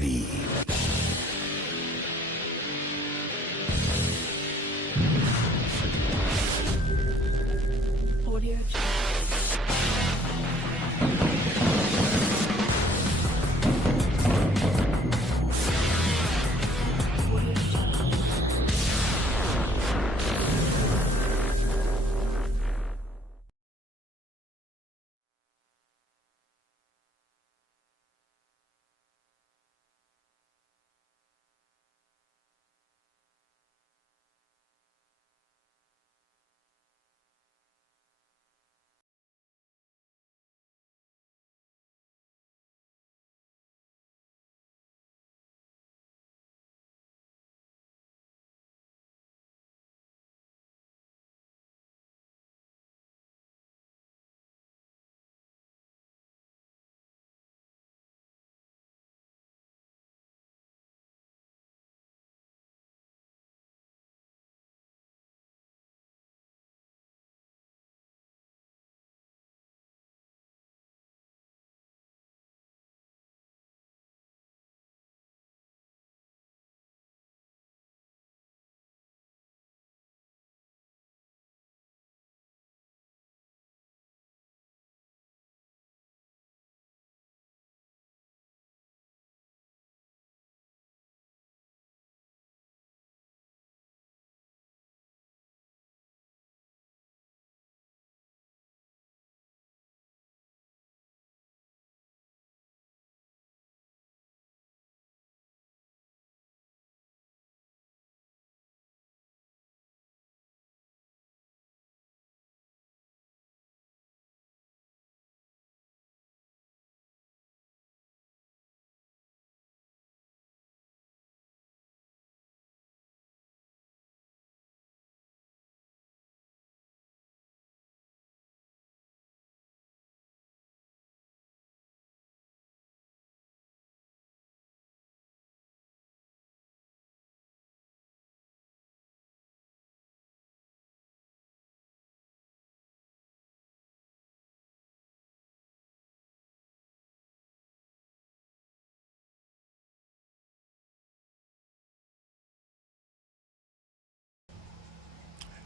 ready. Audio.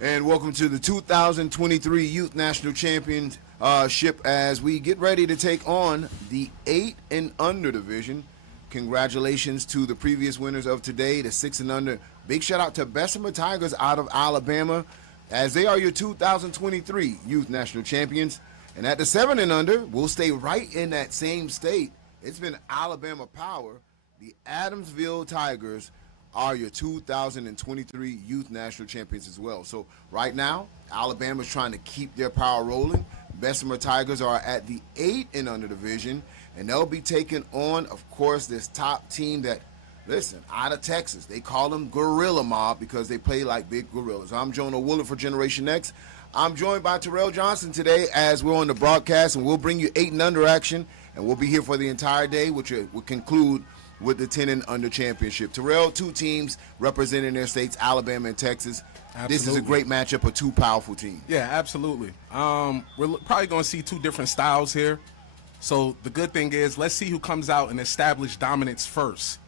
And welcome to the 2023 Youth National Championship as we get ready to take on the 8 and under division. Congratulations to the previous winners of today, the 6 and under. Big shout out to Bessemer Tigers out of Alabama, as they are your 2023 Youth National Champions. And at the 7 and under, we'll stay right in that same state. It's been Alabama power. The Adamsville Tigers are your 2023 Youth National Champions as well. So right now, Alabama's trying to keep their power rolling. Bessemer Tigers are at the 8 and under division, and they'll be taking on, of course, this top team that, listen, out of Texas. They call them Gorilla Mob because they play like big gorillas. I'm Jonah Woolard for Generation X. I'm joined by Terrell Johnson today as we're on the broadcast, and we'll bring you 8 and under action, and we'll be here for the entire day, which will conclude with the 10 and under championship. Terrell, 2 teams representing their states, Alabama and Texas. Absolutely. This is a great matchup of 2 powerful teams. Yeah, absolutely. We're probably going to see 2 different styles here. So the good thing is, let's see who comes out and establish dominance first.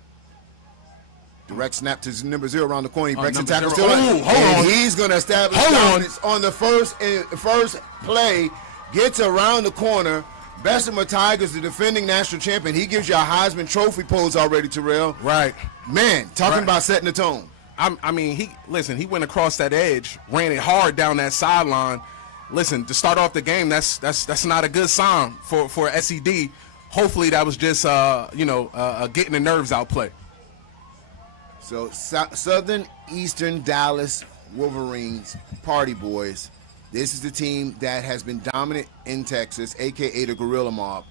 Direct snap to number 0 around the corner. He breaks the tackle. Hold on. He's going to establish dominance on the first play. Gets around the corner. Bessemer Tigers, the defending national champion. He gives you a Heisman Trophy pose already, Terrell. Right. Man, talking about setting the tone. I mean, he went across that edge, ran it hard down that sideline. Listen, to start off the game, that's not a good sign for SED. Hopefully that was just getting the nerves out play. So Southern Eastern Dallas Wolverines, Party Boys. This is the team that has been dominant in Texas, a.k.a. the Gorilla Mob.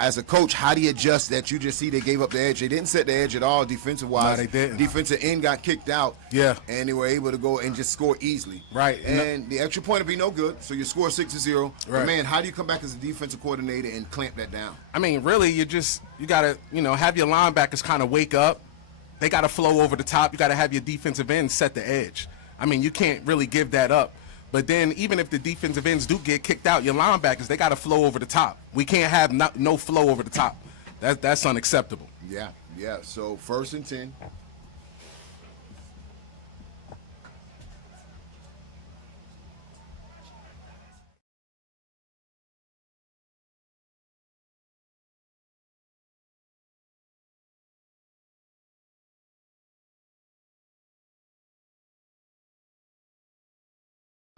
As a coach, how do you adjust that? You just see they gave up the edge. They didn't set the edge at all defensive-wise. No, they didn't. Defensive end got kicked out. Yeah. And they were able to go and just score easily. Right. And the extra point would be no good, so you score 6-0. Right. But, man, how do you come back as a defensive coordinator and clamp that down? I mean, really, you got to, have your linebackers kind of wake up. They got to flow over the top. You got to have your defensive ends set the edge. I mean, you can't really give that up. But then even if the defensive ends do get kicked out, your linebackers, they got to flow over the top. We can't have no flow over the top. That's unacceptable. Yeah, yeah. So 1st and 10.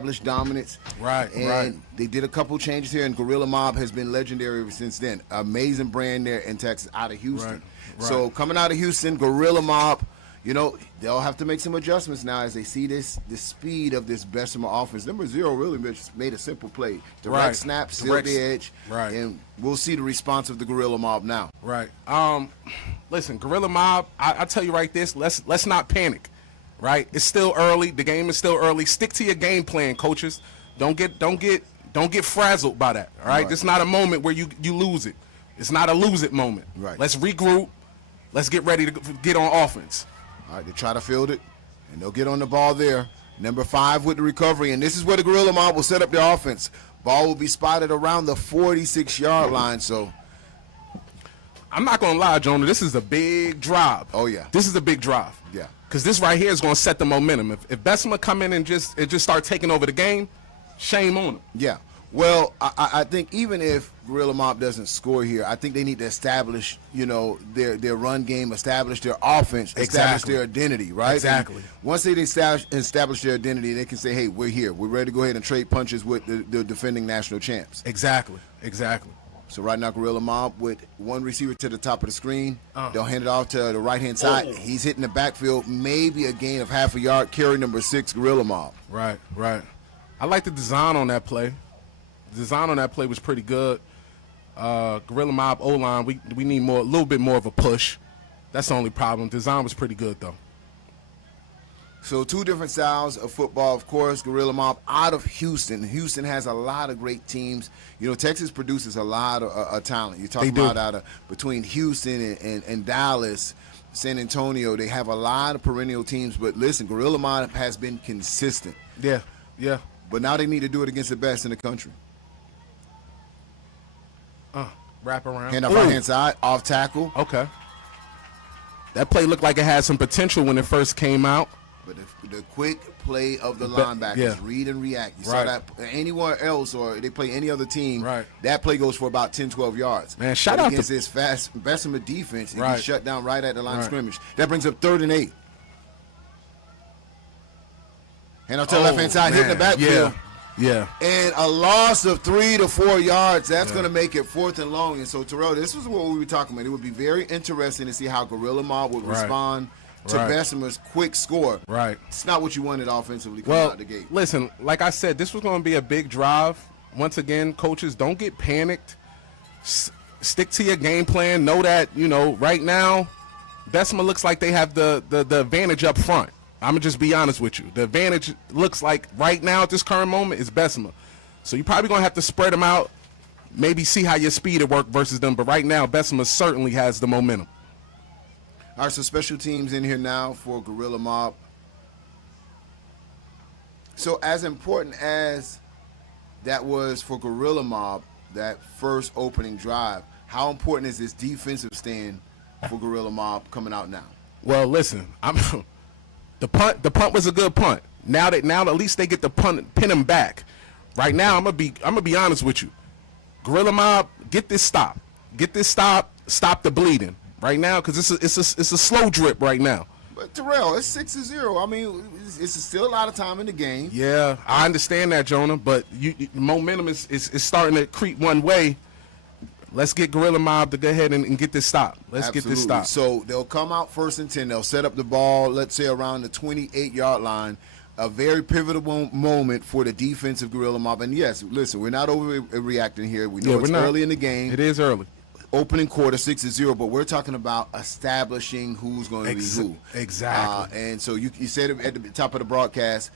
Established dominance. Right, and right. They did a couple changes here, and Gorilla Mob has been legendary ever since then. Amazing brand there in Texas, out of Houston. Right, right. So coming out of Houston, Gorilla Mob, you know, they'll have to make some adjustments now as they see the speed of this Bessemer offense. Number 0 really made a simple play. Direct Right. snap, seal Direct- the edge, right. and we'll see the response of the Gorilla Mob now. Right. Listen, Gorilla Mob, I tell you right this, let's not panic. Right? It's still early. The game is still early. Stick to your game plan, coaches. Don't get frazzled by that. All right? Right. This is not a moment where you lose it. It's not a lose it moment. Right. Let's regroup. Let's get ready to get on offense. All right, they try to field it, and they'll get on the ball there. Number 5 with the recovery, and this is where the Gorilla Mob will set up their offense. Ball will be spotted around the 46-yard line, so I'm not gonna lie, Jonah. This is a big drive. Oh, yeah. This is a big drive. Yeah. Because this right here is gonna set the momentum. If Bessemer come in and just start taking over the game, shame on him. yeah. Well, I think even if Gorilla Mob doesn't score here, I think they need to establish, you know, their run game, establish their offense, establish Exactly. their identity, right? Exactly. And once they establish their identity, they can say, hey, we're here. We're ready to go ahead and trade punches with the defending national champs. Exactly. Exactly. So right now, Gorilla Mob with one receiver to the top of the screen. They'll hand it off to the right-hand side. He's hitting the backfield, maybe a gain of half a yard. Carry number 6, Gorilla Mob. Right, right. I like the design on that play. The design on that play was pretty good. Gorilla Mob O-line, we need a little bit more of a push. That's the only problem. Design was pretty good, though. So 2 different styles of football, of course. Gorilla Mob out of Houston. Houston has a lot of great teams. You know, Texas produces a lot of talent. You're talking about out of between Houston and Dallas, San Antonio. They have a lot of perennial teams. But listen, Gorilla Mob has been consistent. Yeah, yeah. But now they need to do it against the best in the country. Wrap around. Hand off right-hand side, off tackle. Okay. That play looked like it had some potential when it first came out. But the quick play of the linebackers, yeah. read and react. You saw Right. that anywhere else, or they play any other team, Right. that play goes for about 10, 12 yards. Man, shout But out against to- this fast Bessemer defense, he Right. gets shut down right at the line of Right. scrimmage. That brings up 3rd and 8. Hand off to the left-hand side, hitting the backfield. Yeah. And a loss of 3 to 4 yards. That's going to make it 4th and long. And so, Terrell, this was what we were talking about. It would be very interesting to see how Gorilla Mob would Right. respond to Right. Bessemer's quick score. Right. It's not what you wanted offensively coming Well, out the gate. listen, like I said, this was going to be a big drive. Once again, coaches, don't get panicked. Stick to your game plan. Know that, you know, right now, Bessemer looks like they have the advantage up front. I'm going to just be honest with you. The advantage looks like right now at this current moment is Bessemer. So you're probably going to have to spread them out, maybe see how your speed at work versus them. But right now, Bessemer certainly has the momentum. All right, so special teams in here now for Gorilla Mob. So as important as that was for Gorilla Mob, that first opening drive, how important is this defensive stand for Gorilla Mob coming out now? Well, listen, the punt was a good punt. Now at least they get the pin him back. Right now, I'm gonna be honest with you. Gorilla Mob, get this stop. Stop the bleeding right now, because it's a slow drip right now. But Terrell, it's 6-0. I mean, it's still a lot of time in the game. Yeah, I understand that, Jonah, but momentum is starting to creep one way. Let's get Gorilla Mob to go ahead and get this stop. Let's get this stop. So they'll come out 1st and 10. They'll set up the ball, let's say around the 28-yard line. A very pivotal moment for the defensive Gorilla Mob. And yes, listen, we're not overreacting here. We know it's early in the game. It is early. Opening quarter 6-0, but we're talking about establishing who's going to be who. Exactly. And so you said at the top of the broadcast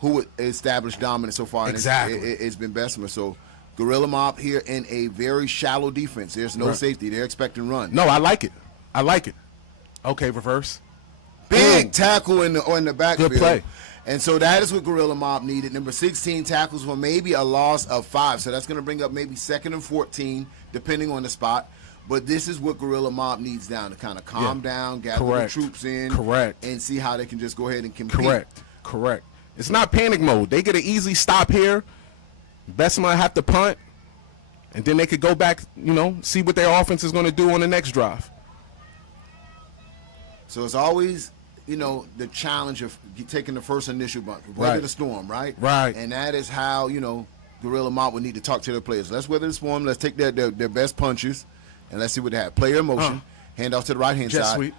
who established dominance so far. And Exactly. It's been Bessemer. So Gorilla Mob here in a very shallow defense. There's no safety. They're expecting run. No, I like it. Okay, reverse. Big tackle in the backfield. Good play. And so that is what Gorilla Mob needed. Number 16 tackles for maybe a loss of 5. So that's going to bring up maybe 2nd and 14, depending on the spot. But this is what Gorilla Mob needs down to kind of calm down, gather the troops in, and see how they can just go ahead and compete. Correct. It's not panic mode. They get an easy stop here. Bessemer have to punt, and then they could go back, see what their offense is going to do on the next drive. So it's always, the challenge of taking the first initial bump, weather the storm, right? Right. And that is how, Gorilla Mob would need to talk to their players. Let's weather the storm. Let's take their best punches, and let's see what they have. Player in motion, hand off to the right-hand side. Sweet.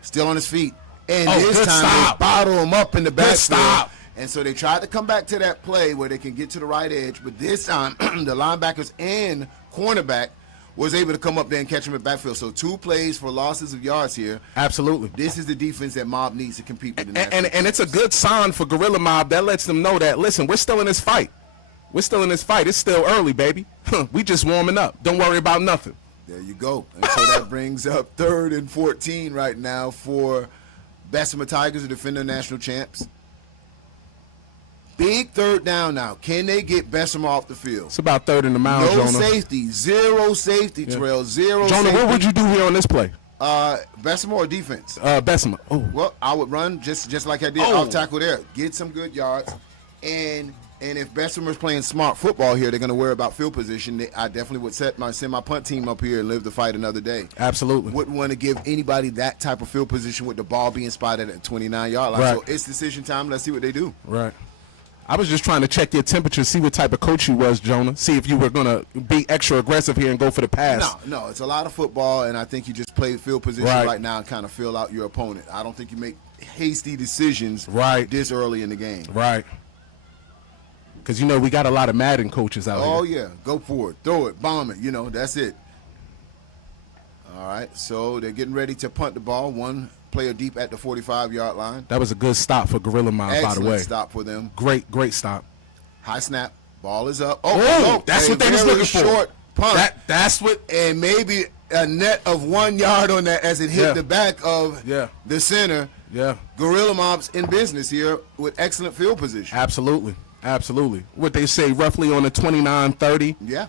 Still on his feet. And this time they bottle him up in the backfield. And so they tried to come back to that play where they can get to the right edge, but this time the linebackers and cornerback was able to come up there and catch him at backfield. So 2 plays for losses of yards here. Absolutely. This is the defense that Mob needs to compete with. And it's a good sign for Gorilla Mob that lets them know that, listen, we're still in this fight. It's still early, baby. We just warming up. Don't worry about nothing. There you go. And so that brings up 3rd and 14 right now for Bessemer Tigers, the defending national champs. Big 3rd down now. Can they get Bessemer off the field? It's about 3rd in the mile, No Jonah. safety. 0 safety, Terrell. 0 Jonah, safety. what would you do here on this play? Bessemer or defense? Bessemer. Oh. Well, I would run just like I did off tackle there. Get some good yards. And if Bessemer's playing smart football here, they're going to worry about field position. I definitely would send my punt team up here and live to fight another day. Absolutely. Wouldn't want to give anybody that type of field position with the ball being spotted at 29-yard line. Right. So it's decision time. Let's see what they do. Right. I was just trying to check your temperature, see what type of coach you was, Jonah. See if you were going to be extra aggressive here and go for the pass. No, it's a lot of football, and I think you just play field position right now and kind of feel out your opponent. I don't think you make hasty decisions this early in the game. Right. Because, we got a lot of Madden coaches out here. Oh, yeah. Go for it. Throw it. Bomb it. That's it. All right, so they're getting ready to punt the ball. 1 player deep at the 45-yard line. That was a good stop for Gorilla Mob, by the way. Excellent stop for them. Great stop. High snap. Ball is up. That's what they was looking for. Short punt. That's what. And maybe a net of 1 yard on that as it hit the back of the center. Yeah. Gorilla Mob's in business here with excellent field position. Absolutely. What they say, roughly on the 29-30. Yeah.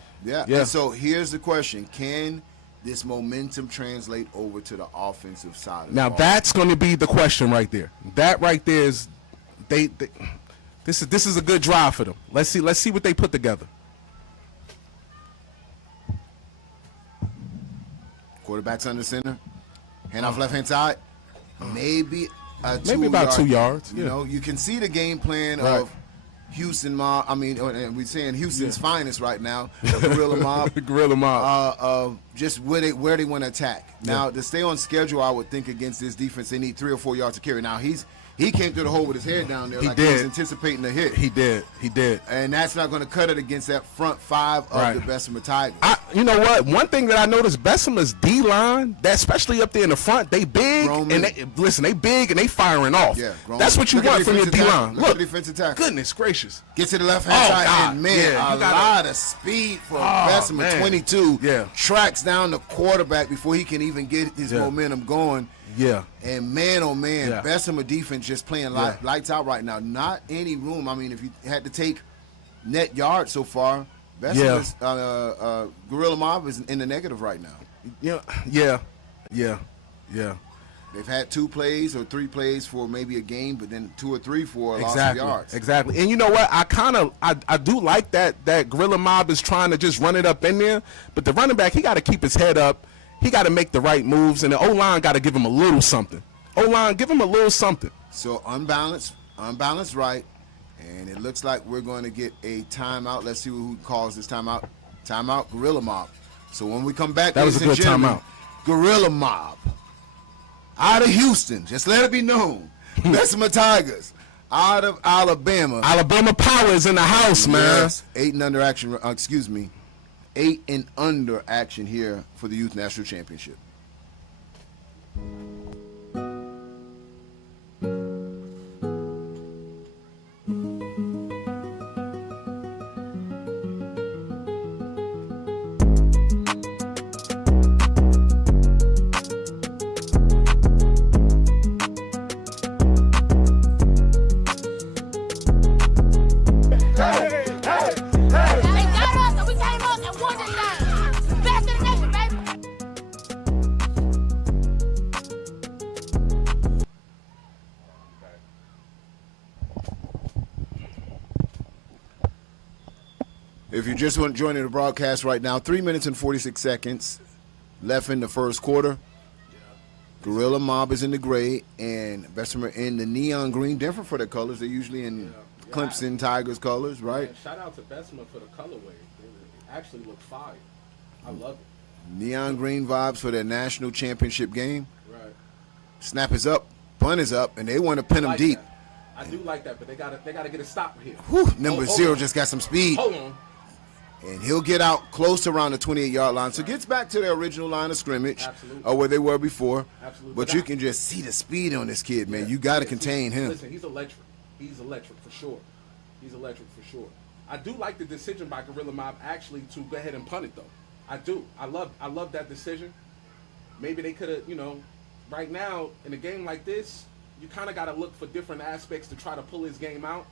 And so here's the question. Can this momentum translate over to the offensive side of now the ball? That's going to be the question right there. That right there is this is a good drive for them. Let's see what they put together. Quarterback's under center, hand off left hand side, maybe about 2 yards. You can see the game plan of Houston Mob. I mean, and we're saying Houston's finest right now. Gorilla Mob. Gorilla Mob. Just where they want to attack. Now, to stay on schedule, I would think against this defense, they need 3 or 4 yards to carry. Now, he came through the hole with his head down there he was anticipating a hit. He did. And that's not going to cut it against that front 5 of the Bessemer Tigers. You know what? One thing that I noticed, Bessemer's D-line, that especially up there in the front, they big. They big and they firing off. Yeah, that's what you want from your D-line. Look at the defensive tackle. Goodness gracious. Get to the left-hand side, and a lot of speed for Bessemer. Man. 22 tracks down the quarterback before he can even get his momentum going. Yeah. And man, oh man, Bessemer defense just playing lights out right now. Not any room. I mean, if you had to take net yards so far, Bessemer's Gorilla Mob is in the negative right now. Yeah. They've had 2 plays or 3 plays for maybe a game, but then 2 or 3 for a loss of yards. Exactly. And you know what? I do like that Gorilla Mob is trying to just run it up in there, but the running back, he got to keep his head up. He got to make the right moves, and the O-line got to give him a little something. O-line, give him a little something. So unbalanced right, and it looks like we're going to get a timeout. Let's see who calls this timeout. Timeout, Gorilla Mob. So when we come back, that was a good timeout. Gorilla Mob out of Houston. Just let it be known. Bessemer Tigers out of Alabama. Alabama power is in the house, man. Yes, 8 and under action. 8 and under action here for the Youth National Championship. If you're just joining the broadcast right now, 3 minutes and 46 seconds left in the first quarter. Gorilla Mob is in the gray and Bessemer in the neon green. Different for their colors. They're usually in Clemson Tigers colors, right? Yeah, shout out to Bessemer for the colorway. It actually looked fire. I love it. Neon green vibes for their national championship game. Right. Snap is up, punt is up, and they want to pin them deep. That. I do like that, but they gotta get a stop here. Whew, number zero on. just got some speed. Hold on. And he'll get out close to around the 28-yard line. So gets back to their original line of scrimmage, or where they were before. Absolutely. But you can just see the speed on this kid, man. You got to contain him. Listen, he's electric. He's electric for sure. He's electric for sure. I do like the decision by Gorilla Mob actually to go ahead and punt it, though. I do. I love that decision. Maybe they could have, right now in a game like this, you kind of got to look for different aspects to try to pull his game out.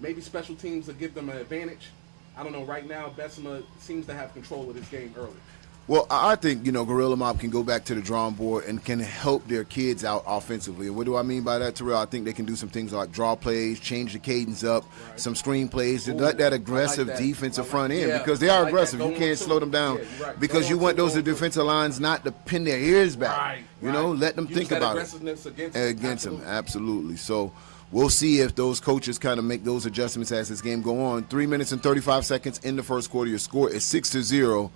Maybe special teams will give them an advantage. I don't know. Right now, Bessemer seems to have control of this game early. Well, I think, Gorilla Mob can go back to the drawing board and can help their kids out offensively. And what do I mean by that, Terrell? I think they can do some things like draw plays, change the cadence up, some screen plays, to let that aggressive defensive front end, because they are aggressive. You can't slow them down because you want those defensive lines not to pin their ears back. Let them think about it. Against them, absolutely. So we'll see if those coaches kind of make those adjustments as this game go on. 3 minutes and 35 seconds in the first quarter. Your score is 6-0.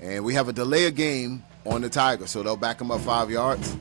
And we have a delay of game on the Tigers, so they'll back them up 5 yards.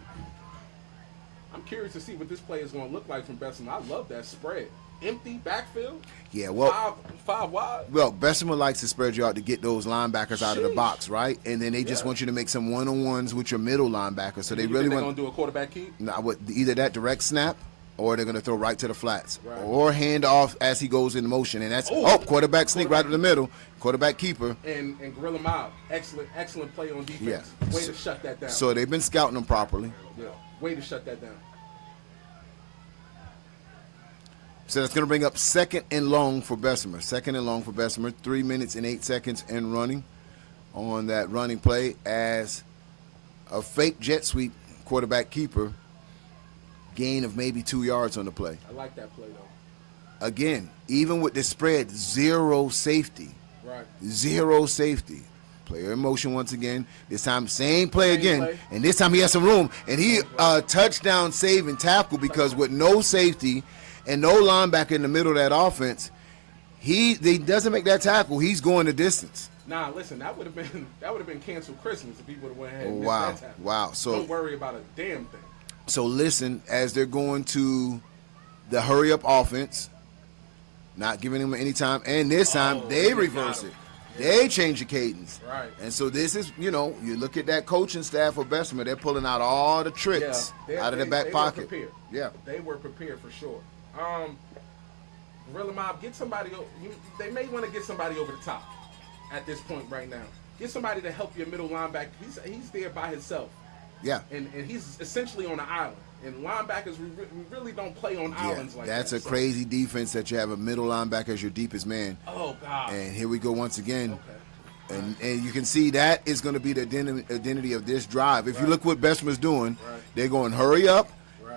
I'm curious to see what this play is going to look like from Bessemer. I love that spread. Empty backfield? Yeah, well, five wide? Well, Bessemer likes to spread you out to get those linebackers out of the box, right? And then they just want you to make some one-on-ones with your middle linebackers. So they really want to do a quarterback keep? Either that direct snap, or they're going to throw right to the flats, or hand off as he goes in motion. And that's quarterback sneak right in the middle, quarterback keeper. And Gorilla Mob, excellent play on defense. Yeah. Way to shut that down. So they've been scouting them properly. Yeah, way to shut that down. So that's going to bring up second and long for Bessemer. 3 minutes and 8 seconds and running on that running play as a fake jet sweep quarterback keeper. Gain of maybe 2 yards on the play. I like that play, though. Again, even with the spread, zero safety. Right. Zero safety. Player in motion once again. This time, same play again. And this time he has some room. And he touchdown save and tackle because with no safety and no linebacker in the middle of that offense, he doesn't make that tackle. He's going the distance. Nah, listen, that would have been canceled Christmas if he would have went ahead and missed that tackle. Wow. So don't worry about a damn thing. So listen, as they're going to the hurry-up offense, not giving them any time, and this time they reverse it. They change the cadence. Right. And so this is, you look at that coaching staff of Bessemer, they're pulling out all the tricks out of their back pocket. Were prepared. Yeah. They were prepared for sure. Gorilla Mob, get somebody. They may want to get somebody over the top at this point right now. Get somebody to help your middle linebacker. He's there by himself. Yeah. And he's essentially on an island. And linebackers, we really don't play on islands like that. That's a crazy defense that you have a middle linebacker as your deepest man. Oh, God. And here we go once again. Okay. And you can see that is going to be the identity of this drive. If you look what Bessemer's doing, they're going hurry up,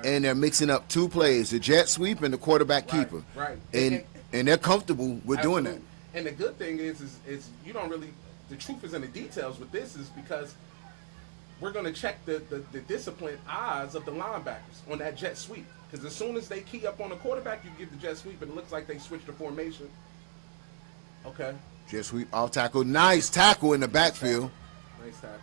and they're mixing up two plays, the jet sweep and the quarterback keeper. Right. And they're comfortable with doing that. And the good thing is you don't really, the truth is in the details with this is because we're going to check the disciplined eyes of the linebackers on that jet sweep. Because as soon as they key up on the quarterback, you give the jet sweep, and it looks like they switched the formation. Okay. Jet sweep, off tackle. Nice tackle in the backfield. Nice tackle.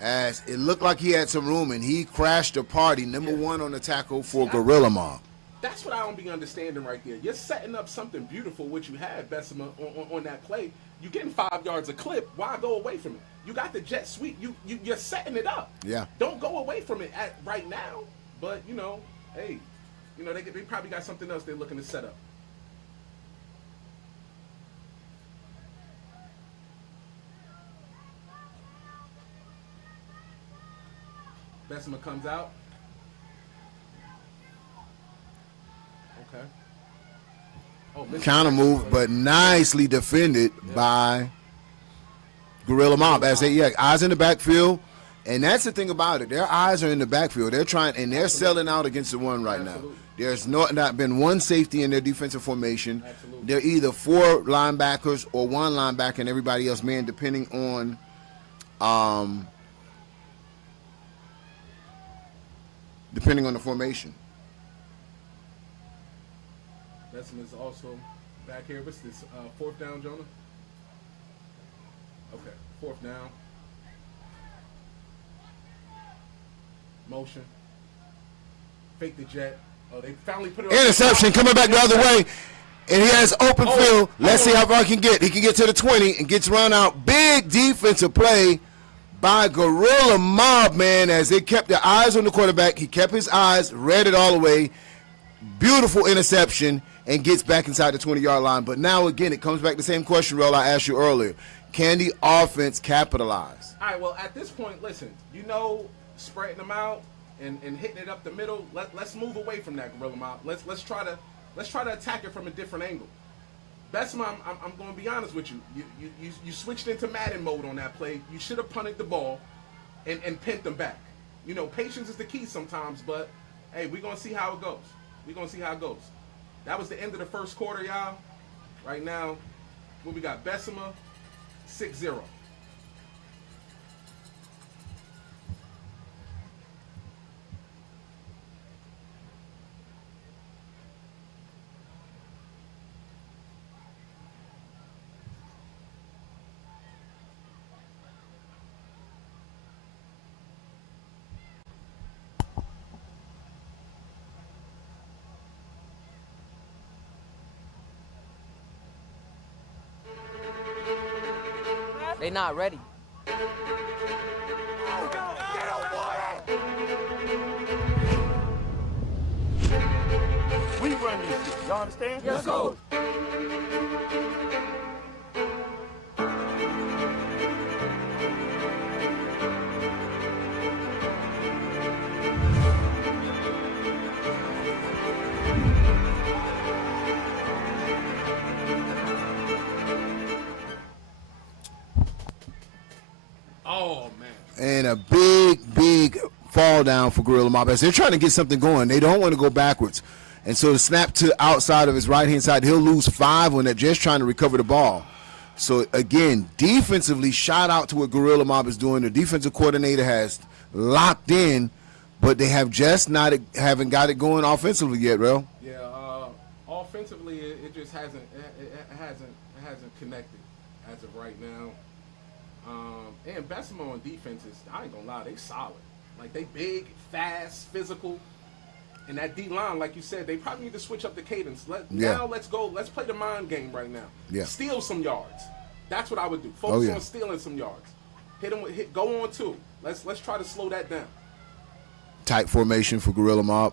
As it looked like he had some room, and he crashed the party. Number one on the tackle for Gorilla Mob. That's what I don't be understanding right there. You're setting up something beautiful, what you had, Bessemer, on that play. You're getting 5 yards a clip. Why go away from it? You got the jet sweep. You're setting it up. Yeah. Don't go away from it right now. But, hey, they probably got something else they're looking to set up. Bessemer comes out. Okay. Oh, Counter move, but nicely defended by Gorilla Mob. As eyes in the backfield, and that's the thing about it. Their eyes are in the backfield. They're trying, and they're selling out against the run right now. There's not been one safety in their defensive formation. they're either 4 linebackers or 1 linebacker and everybody else man, depending on the formation. Bessemer is also back here. What's this? 4th down, Jonah? Okay, 4th down. Motion. Fake the jet. Oh, they finally put it on. Interception coming back the other way. And he has open field. Let's see how far he can get. He can get to the 20 and gets run out. Big defensive play by Gorilla Mob, man, as they kept their eyes on the quarterback. He kept his eyes, read it all the way. Beautiful interception, and gets back inside the 20-yard line. But now, again, it comes back to the same question, Rel, I asked you earlier. Can the offense capitalize? All right, well, at this point, listen, spreading them out and hitting it up the middle, let's move away from that, Gorilla Mob. Let's try to attack it from a different angle. Bessemer, I'm going to be honest with you. You switched into Madden mode on that play. You should have punted the ball and pinned them back. Patience is the key sometimes, but, hey, we're going to see how it goes. We're going to see how it goes. That was the end of the first quarter, y'all. Right now, what we got? Bessemer, 6-0. They not ready. We run this shit. Y'all understand? Yes, go. Oh, man. And a big fall down for Gorilla Mob. As they're trying to get something going, they don't want to go backwards. And so the snap to the outside of his right-hand side, he'll lose 5 when they're just trying to recover the ball. So, again, defensively, shout out to what Gorilla Mob is doing. The defensive coordinator has locked in, but they have just haven't got it going offensively yet, Rel. Yeah, offensively, it just hasn't connected as of right now. And Bessemer on defense I ain't gonna lie, they solid. Like, they big, fast, physical. And that D-line, like you said, they probably need to switch up the cadence. Now let's go. Let's play the mind game right now. Yeah. Steal some yards. That's what I would do. Focus on stealing some yards. Go on 2. Let's try to slow that down. Tight formation for Gorilla Mob.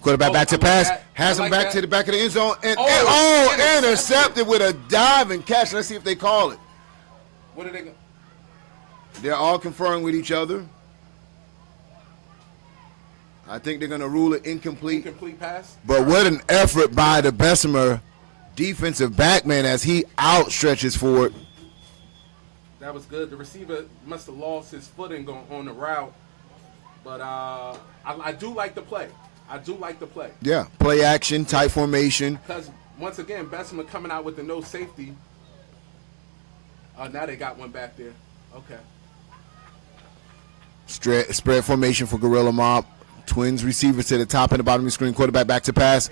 Quarterback back to pass. Has him back to the back of the end zone. And intercepted with a dive and catch. Let's see if they call it. What are they? They're all conferring with each other. I think they're going to rule it incomplete. Incomplete pass. But what an effort by the Bessemer defensive back, man, as he outstretches forward. That was good. The receiver must have lost his footing on the route. But I do like the play. Yeah, play action, tight formation. Because, once again, Bessemer coming out with the no safety. Now they got one back there. Okay. Spread formation for Gorilla Mob. Twins receivers to the top and the bottom of the screen. Quarterback back to pass.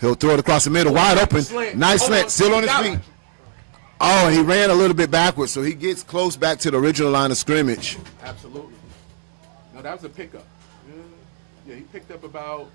He'll throw it across the middle. Wide open. Nice slant. Still on his feet. Oh, and he ran a little bit backwards, so he gets close back to the original line of scrimmage. Absolutely. No, that was a pickup. Yeah, he picked up about...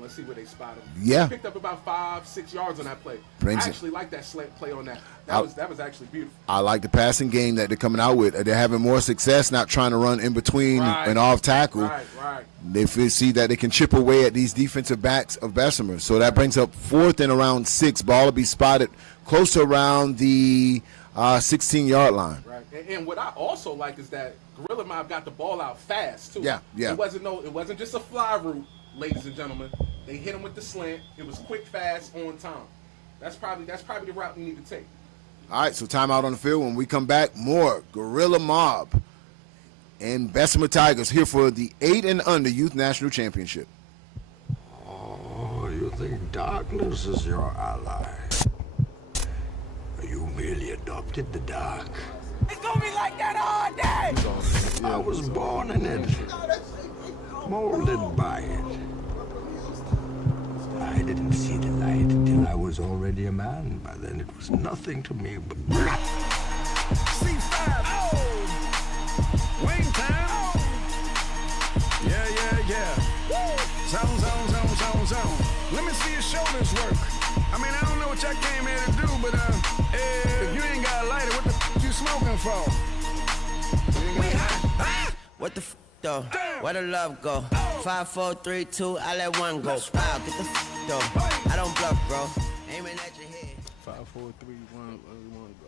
let's see where they spot him. Yeah. He picked up about 5-6 yards on that play. I actually like that slant play on that. That was actually beautiful. I like the passing game that they're coming out with. They're having more success not trying to run in between and off tackle. Right. They see that they can chip away at these defensive backs of Bessemer. So that brings up 4th and around 6. Ball will be spotted close to around the 16-yard line. Right. And what I also like is that Gorilla Mob got the ball out fast too. Yeah. It wasn't just a fly route, ladies and gentlemen. They hit him with the slant. It was quick, fast, on time. That's probably the route we need to take. All right, so timeout on the field. When we come back, more Gorilla Mob and Bessemer Tigers here for the 8 and Under Youth National Championship. Oh, you think darkness as your ally. You merely adopted the dark. It's gonna be like that all day! I was born in it, molded by it. I didn't see the light till I was already a man. By then it was nothing to me but blood. C5, wing time! Yeah. Zone. Let me see your shoulders work. I mean, I don't know what y'all came here to do, but if you ain't got a lighter, what the f you smoking for? What the f though? Where the love go? 5, 4, 3, 2, I let one go. Wow, get the f though. I don't bluff, bro. Aiming at your head. 5, 4, 3, 1, go.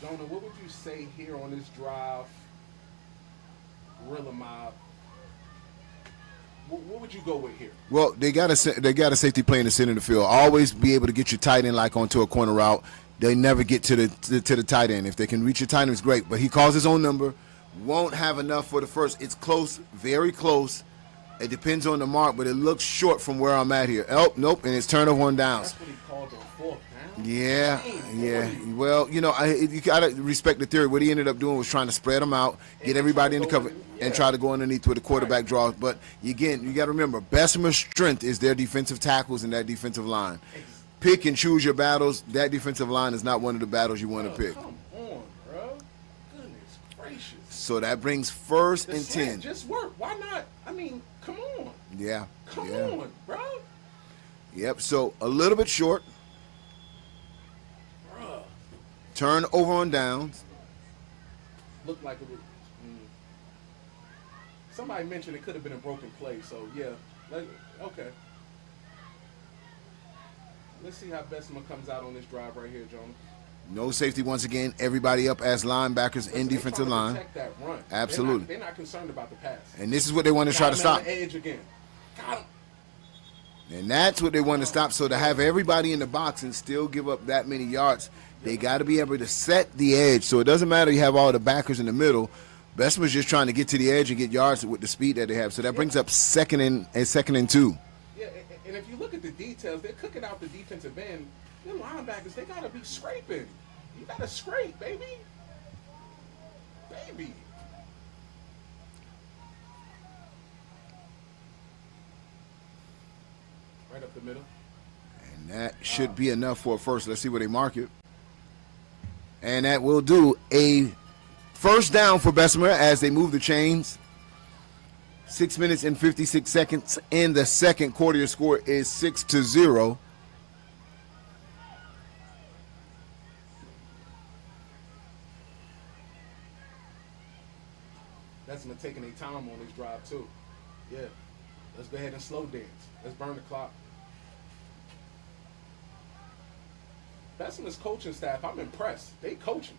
Jonah, what would you say here on this drive? Gorilla Mob. What would you go with here? Well, they got a safety play in the center of the field. Always be able to get your tight end like onto a corner route. They never get to the tight end. If they can reach your tight end, it's great. But he calls his own number. Won't have enough for the first. It's close, very close. It depends on the mark, but it looks short from where I'm at here. Oh, nope, and it's turnover on downs. That's what he called on fourth down. Yeah. Well, you know, you gotta respect the theory. What he ended up doing was trying to spread them out, get everybody in the cover, and try to go underneath where the quarterback draws. But again, you got to remember, Bessemer's strength is their defensive tackles and that defensive line. Pick and choose your battles. That defensive line is not one of the battles you want to pick. Come on, bro. Goodness gracious. So that brings first The and slant 10. just work. Why not? I mean, come on. Yeah. Come yeah. on, bro. Yep. So a little bit short. Bruh. Turn over on downs. Looked like it was. Somebody mentioned it could have been a broken play, so yeah. Okay. Let's see how Bessemer comes out on this drive right here, Jonah. No safety once again. Everybody up as linebackers in defensive line. Protect that run. Absolutely. They're not concerned about the pass. And this is what they want to try to Got him stop. on the edge again. Got him. And that's what they want to stop. So to have everybody in the box and still give up that many yards, they got to be able to set the edge. So it doesn't matter you have all the backers in the middle. Bessemer's just trying to get to the edge and get yards with the speed that they have. So that brings up second and 2. Yeah, and if you look at the details, they're cooking out the defensive end. The linebackers, they got to be scraping. You got to scrape, baby. Baby. Right up the middle. And that should be enough for a first. Let's see where they mark it. And that will do a first down for Bessemer as they move the chains. 6 minutes and 56 seconds in the second quarter. Your score is 6-0. Bessemer taking their time on this drive too. Yeah. Let's go ahead and slow dance. Let's burn the clock. Bessemer's coaching staff, I'm impressed. They coaching.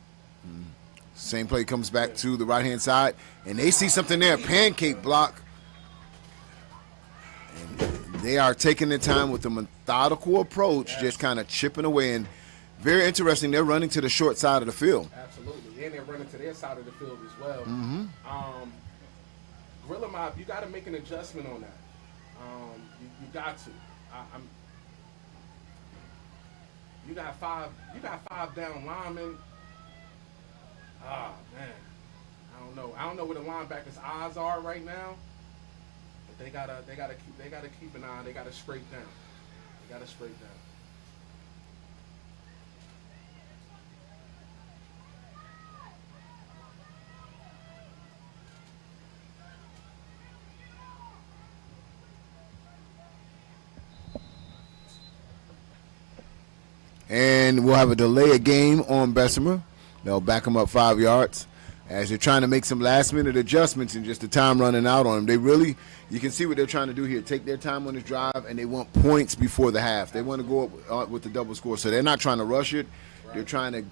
Same play comes back to the right-hand side, and they see something there, pancake block. And they are taking their time with a methodical approach, just kind of chipping away. And very interesting, they're running to the short side of the field. Absolutely. And they're running to their side of the field as well. Gorilla Mob, you got to make an adjustment on that. You got to. You got five down linemen. Ah, man. I don't know where the linebackers' eyes are right now. But they gotta keep an eye. They gotta scrape down. And we'll have a delay of game on Bessemer. They'll back them up 5 yards as they're trying to make some last-minute adjustments and just the time running out on them. They really, you can see what they're trying to do here. Take their time on this drive, and they want points before the half. They want to go up with the double score. So they're not trying to rush it. They're trying to,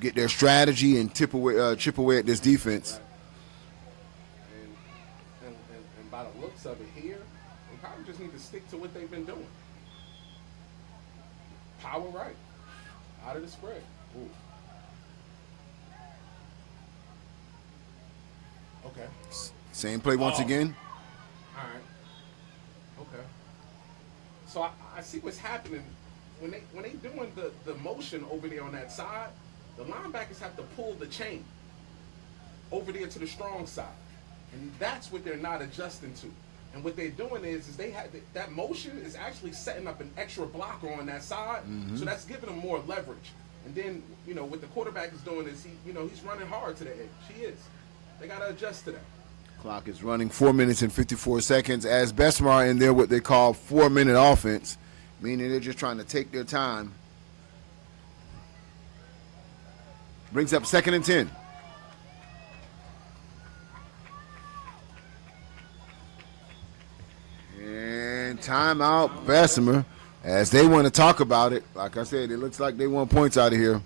get their strategy and chip away at this defense. And by the looks of it here, they probably just need to stick to what they've been doing. Power right. Out of the spread. Ooh. Same play once again. All right. Okay. So I see what's happening when they doing the motion over there on that side. The linebackers have to pull the chain over there to the strong side, and that's what they're not adjusting to. And what they're doing is they have that motion is actually setting up an extra blocker on that side, so that's giving them more leverage. And then what the quarterback is doing is he's running hard to the edge. He is. They got to adjust to that. Clock is running 4 minutes and 54 seconds as Bessemer in there what they call 4-minute offense, meaning they're just trying to take their time. Brings up 2nd and 10. And timeout Bessemer as they want to talk about it. Like I said, it looks like they want points out of here.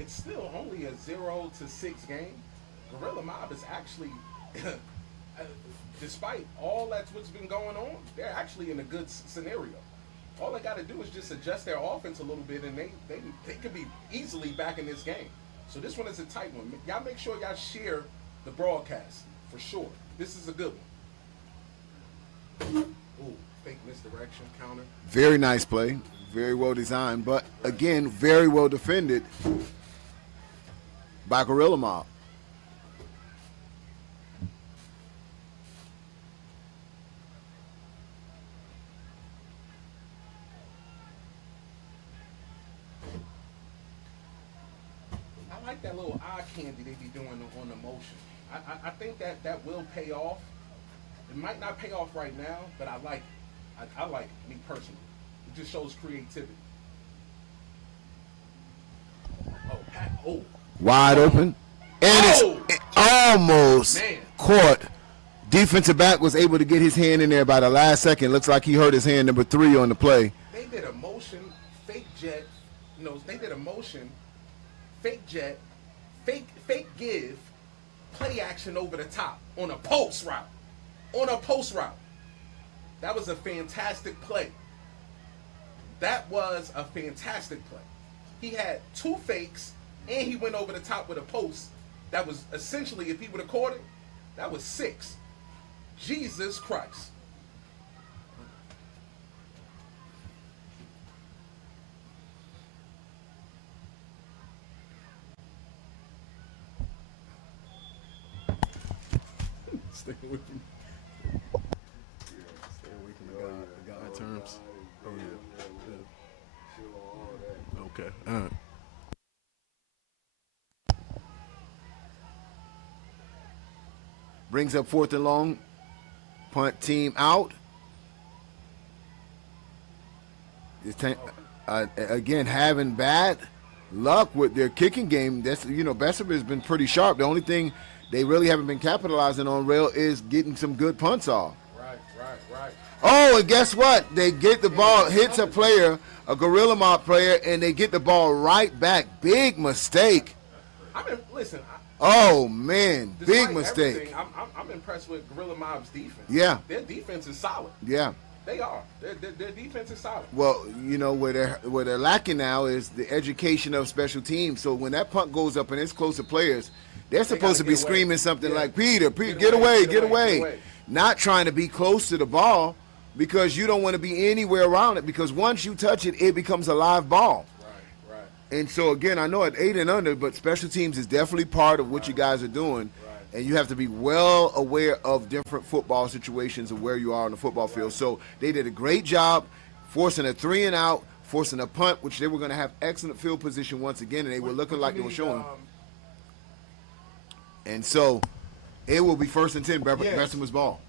It's still only a 0-6 game. Gorilla Mob is actually, despite all that's what's been going on, they're actually in a good scenario. All they got to do is just adjust their offense a little bit, and they could be easily back in this game. So this one is a tight one. Y'all make sure y'all share the broadcast for sure. This is a good one. Ooh, fake misdirection counter. Very nice play. Very well designed, but again, very well defended by Gorilla Mob. I like that little eye candy they be doing on the motion. I think that will pay off. It might not pay off right now, but I like it, me personally. It just shows creativity. Oh, Pat, Wide open. And it's almost caught. Defensive back was able to get his hand in there by the last second. Looks like he hurt his hand, number 3 on the play. They did a motion, fake jet. They did a motion, fake jet, fake give, play action over the top on a post route. On a post route. That was a fantastic play. That was a fantastic play. He had 2 fakes, and he went over the top with a post. That was essentially, if he would have caught it, that was 6. Jesus Christ. Stay away from the God terms. Oh, yeah. Okay. All right. Brings up 4th and long. Punt team out. Again, having bad luck with their kicking game. That's Bessemer has been pretty sharp. The only thing they really haven't been capitalizing on rail is getting some good punts off. Right. Oh, and guess what? They get the ball, hits a player, a Gorilla Mob player, and they get the ball right back. Big mistake. Listen. Oh man, big mistake. I'm impressed with Gorilla Mob's defense. Yeah, their defense is solid. Yeah, they are. Their defense is solid. Well, where they're lacking now is the education of special teams. So when that punt goes up and it's close to players, they're supposed to be screaming something like, Peter, get away. Not trying to be close to the ball because you don't want to be anywhere around it, because once you touch it, it becomes a live ball. Right. And so, again, I know at 8 and under, but special teams is definitely part of what you guys are doing. Right. And you have to be well aware of different football situations and where you are on the football field. So they did a great job forcing a 3-and-out, forcing a punt, which they were going to have excellent field position once again, and they were looking like they were showing. And so it will be 1st and 10, Bessemer's ball.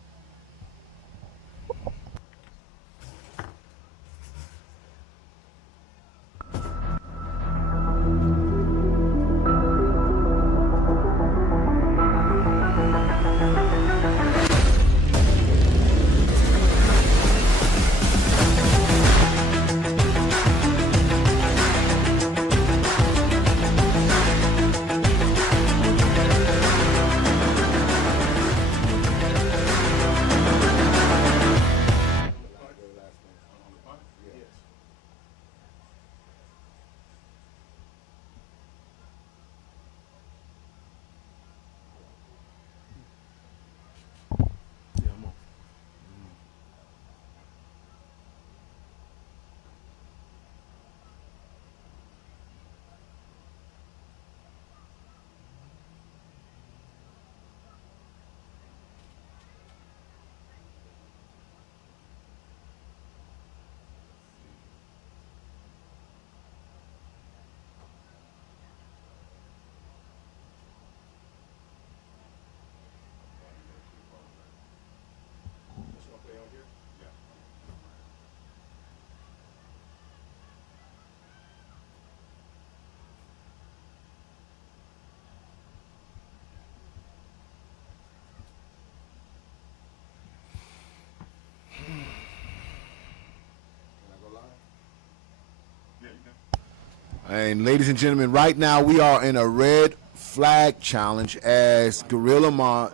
And ladies and gentlemen, right now we are in a red flag challenge as Gorilla Mob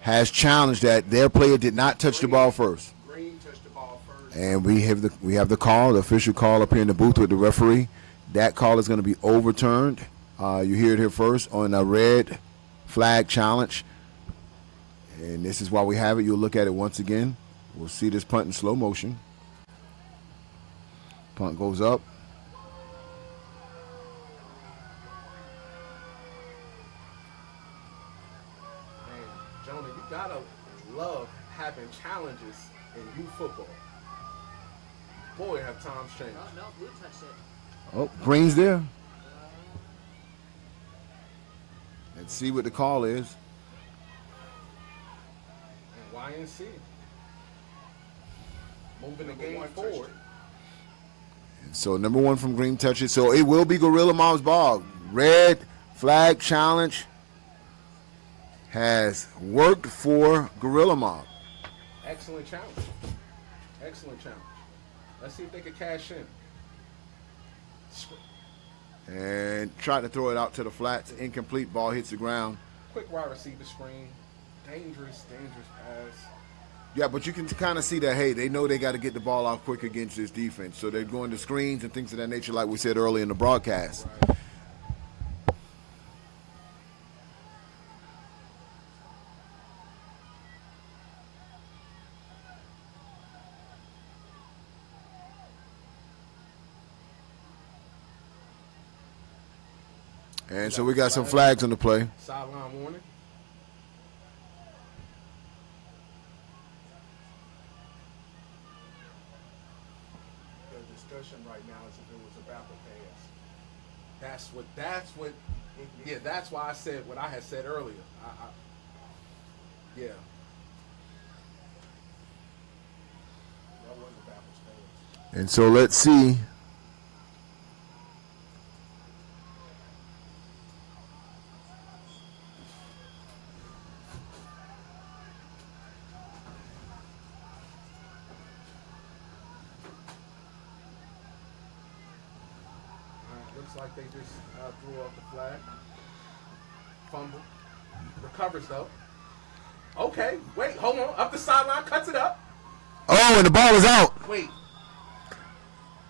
has challenged that their player did not touch the ball first. And we have the call, the official call up here in the booth with the referee. That call is going to be overturned. You hear it here first on a red flag challenge. And this is why we have it. You'll look at it once again. We'll see this punt in slow motion. Punt goes up. Jonah, you gotta love having challenges in youth football. Boy, have times changed. No, Blue touched it. Oh, Green's there. Let's see what the call is. And YNC moving the game forward. And so number 1 from Green touch it. So it will be Gorilla Mom's ball. Red flag challenge has worked for Gorilla Mob. Excellent challenge. Excellent challenge. Let's see if they can cash in. And try to throw it out to the flats. Incomplete. Ball hits the ground. Quick wide receiver screen. Dangerous pass. Yeah, but you can kind of see that, hey, they know they got to get the ball out quick against this defense. So they're going to screens and things of that nature like we said earlier in the broadcast. Right. And so we got some flags on the play. Sideline warning. The discussion right now is if it was about the pass. That's why I said what I had said earlier. Yeah. That was a backwards pass. And so let's see. Looks like they just threw off the flag. Fumble. Recovers though. Okay, wait, hold on. Up the sideline, cuts it up. Oh, and the ball is out. Wait.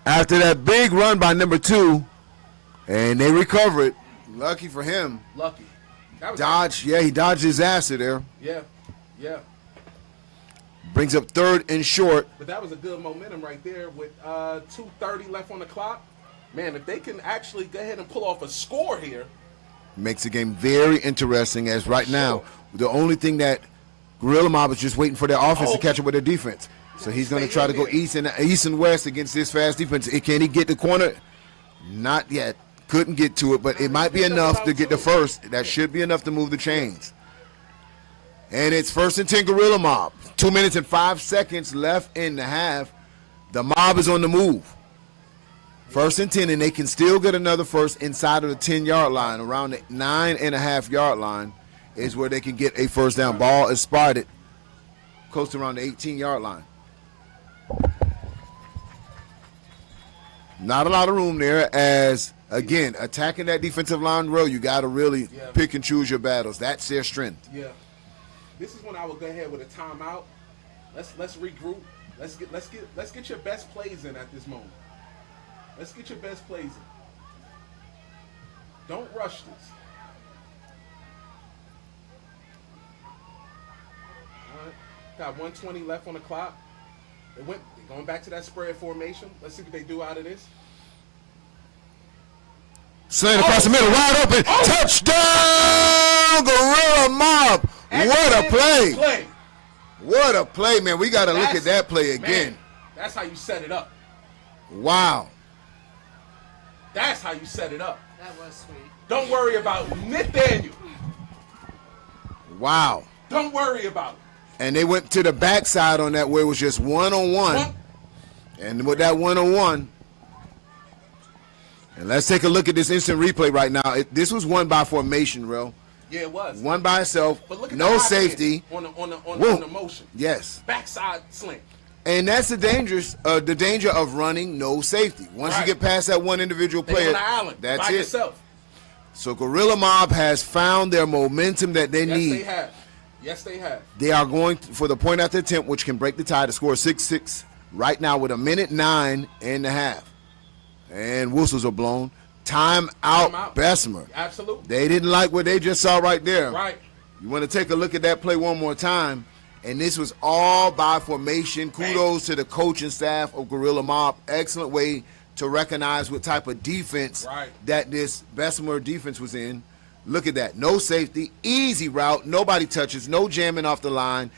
After that big run by number 2, and they recover it. Lucky for him. Lucky. That was Dodge, yeah, he dodged his ass there. Yeah. Brings up 3rd and short. But that was a good momentum right there with 2:30 left on the clock. Man, if they can actually go ahead and pull off a score here. Makes the game very interesting as right now, the only thing that Gorilla Mob is just waiting for their offense to catch up with their defense. So he's going to try to go east and west against this fast defense. Can he get the corner? Not yet. Couldn't get to it, but it might be enough to get the first. That should be enough to move the chains. And it's 1st and 10 Gorilla Mob. 2 minutes and 5 seconds left in the half. The Mob is on the move. 1st and 10, and they can still get another first inside of the 10-yard line. Around the 9.5-yard line is where they can get a first down. Ball is spotted close to around the 18-yard line. Not a lot of room there as, again, attacking that defensive line row, you got to really pick and choose your battles. That's their strength. Yeah. This is when I would go ahead with a timeout. Let's regroup. Let's get your best plays in at this moment. Let's get your best plays in. Don't rush this. All right. Got 120 left on the clock. They're going back to that spread formation. Let's see what they do out of this. Slant across the middle, wide open. Touchdown, Gorilla Mob. What a play. What a play, man. We got to look at that play again. Man, that's how you set it up. Wow. That's how you set it up. That was sweet. Don't worry about Nathaniel. Wow. Don't worry about it. And they went to the backside on that where it was just one-on-one. And with that one-on-one, and let's take a look at this instant replay right now. This was won by formation, Real. Yeah, it was. One by itself, But look at no the safety. on the motion. Yes. Backside slant. And that's the danger of running no safety. Once you get past that one individual They player, on the island that's by it. yourself. So Gorilla Mob has found their momentum that they Yes, need. they have. Yes, they have. They are going for the point after attempt, which can break the tie to score 6-6 right now with 1:09.5. And whistles are blown. Time out, Bessemer. Absolutely. They didn't like what they just saw right there. Right. You want to take a look at that play one more time. And this was all by formation. Kudos to the coaching staff of Gorilla Mob. Excellent way to recognize what type of defense that this Bessemer defense was in. Look at that. No safety, easy route, nobody touches, no jamming off the line.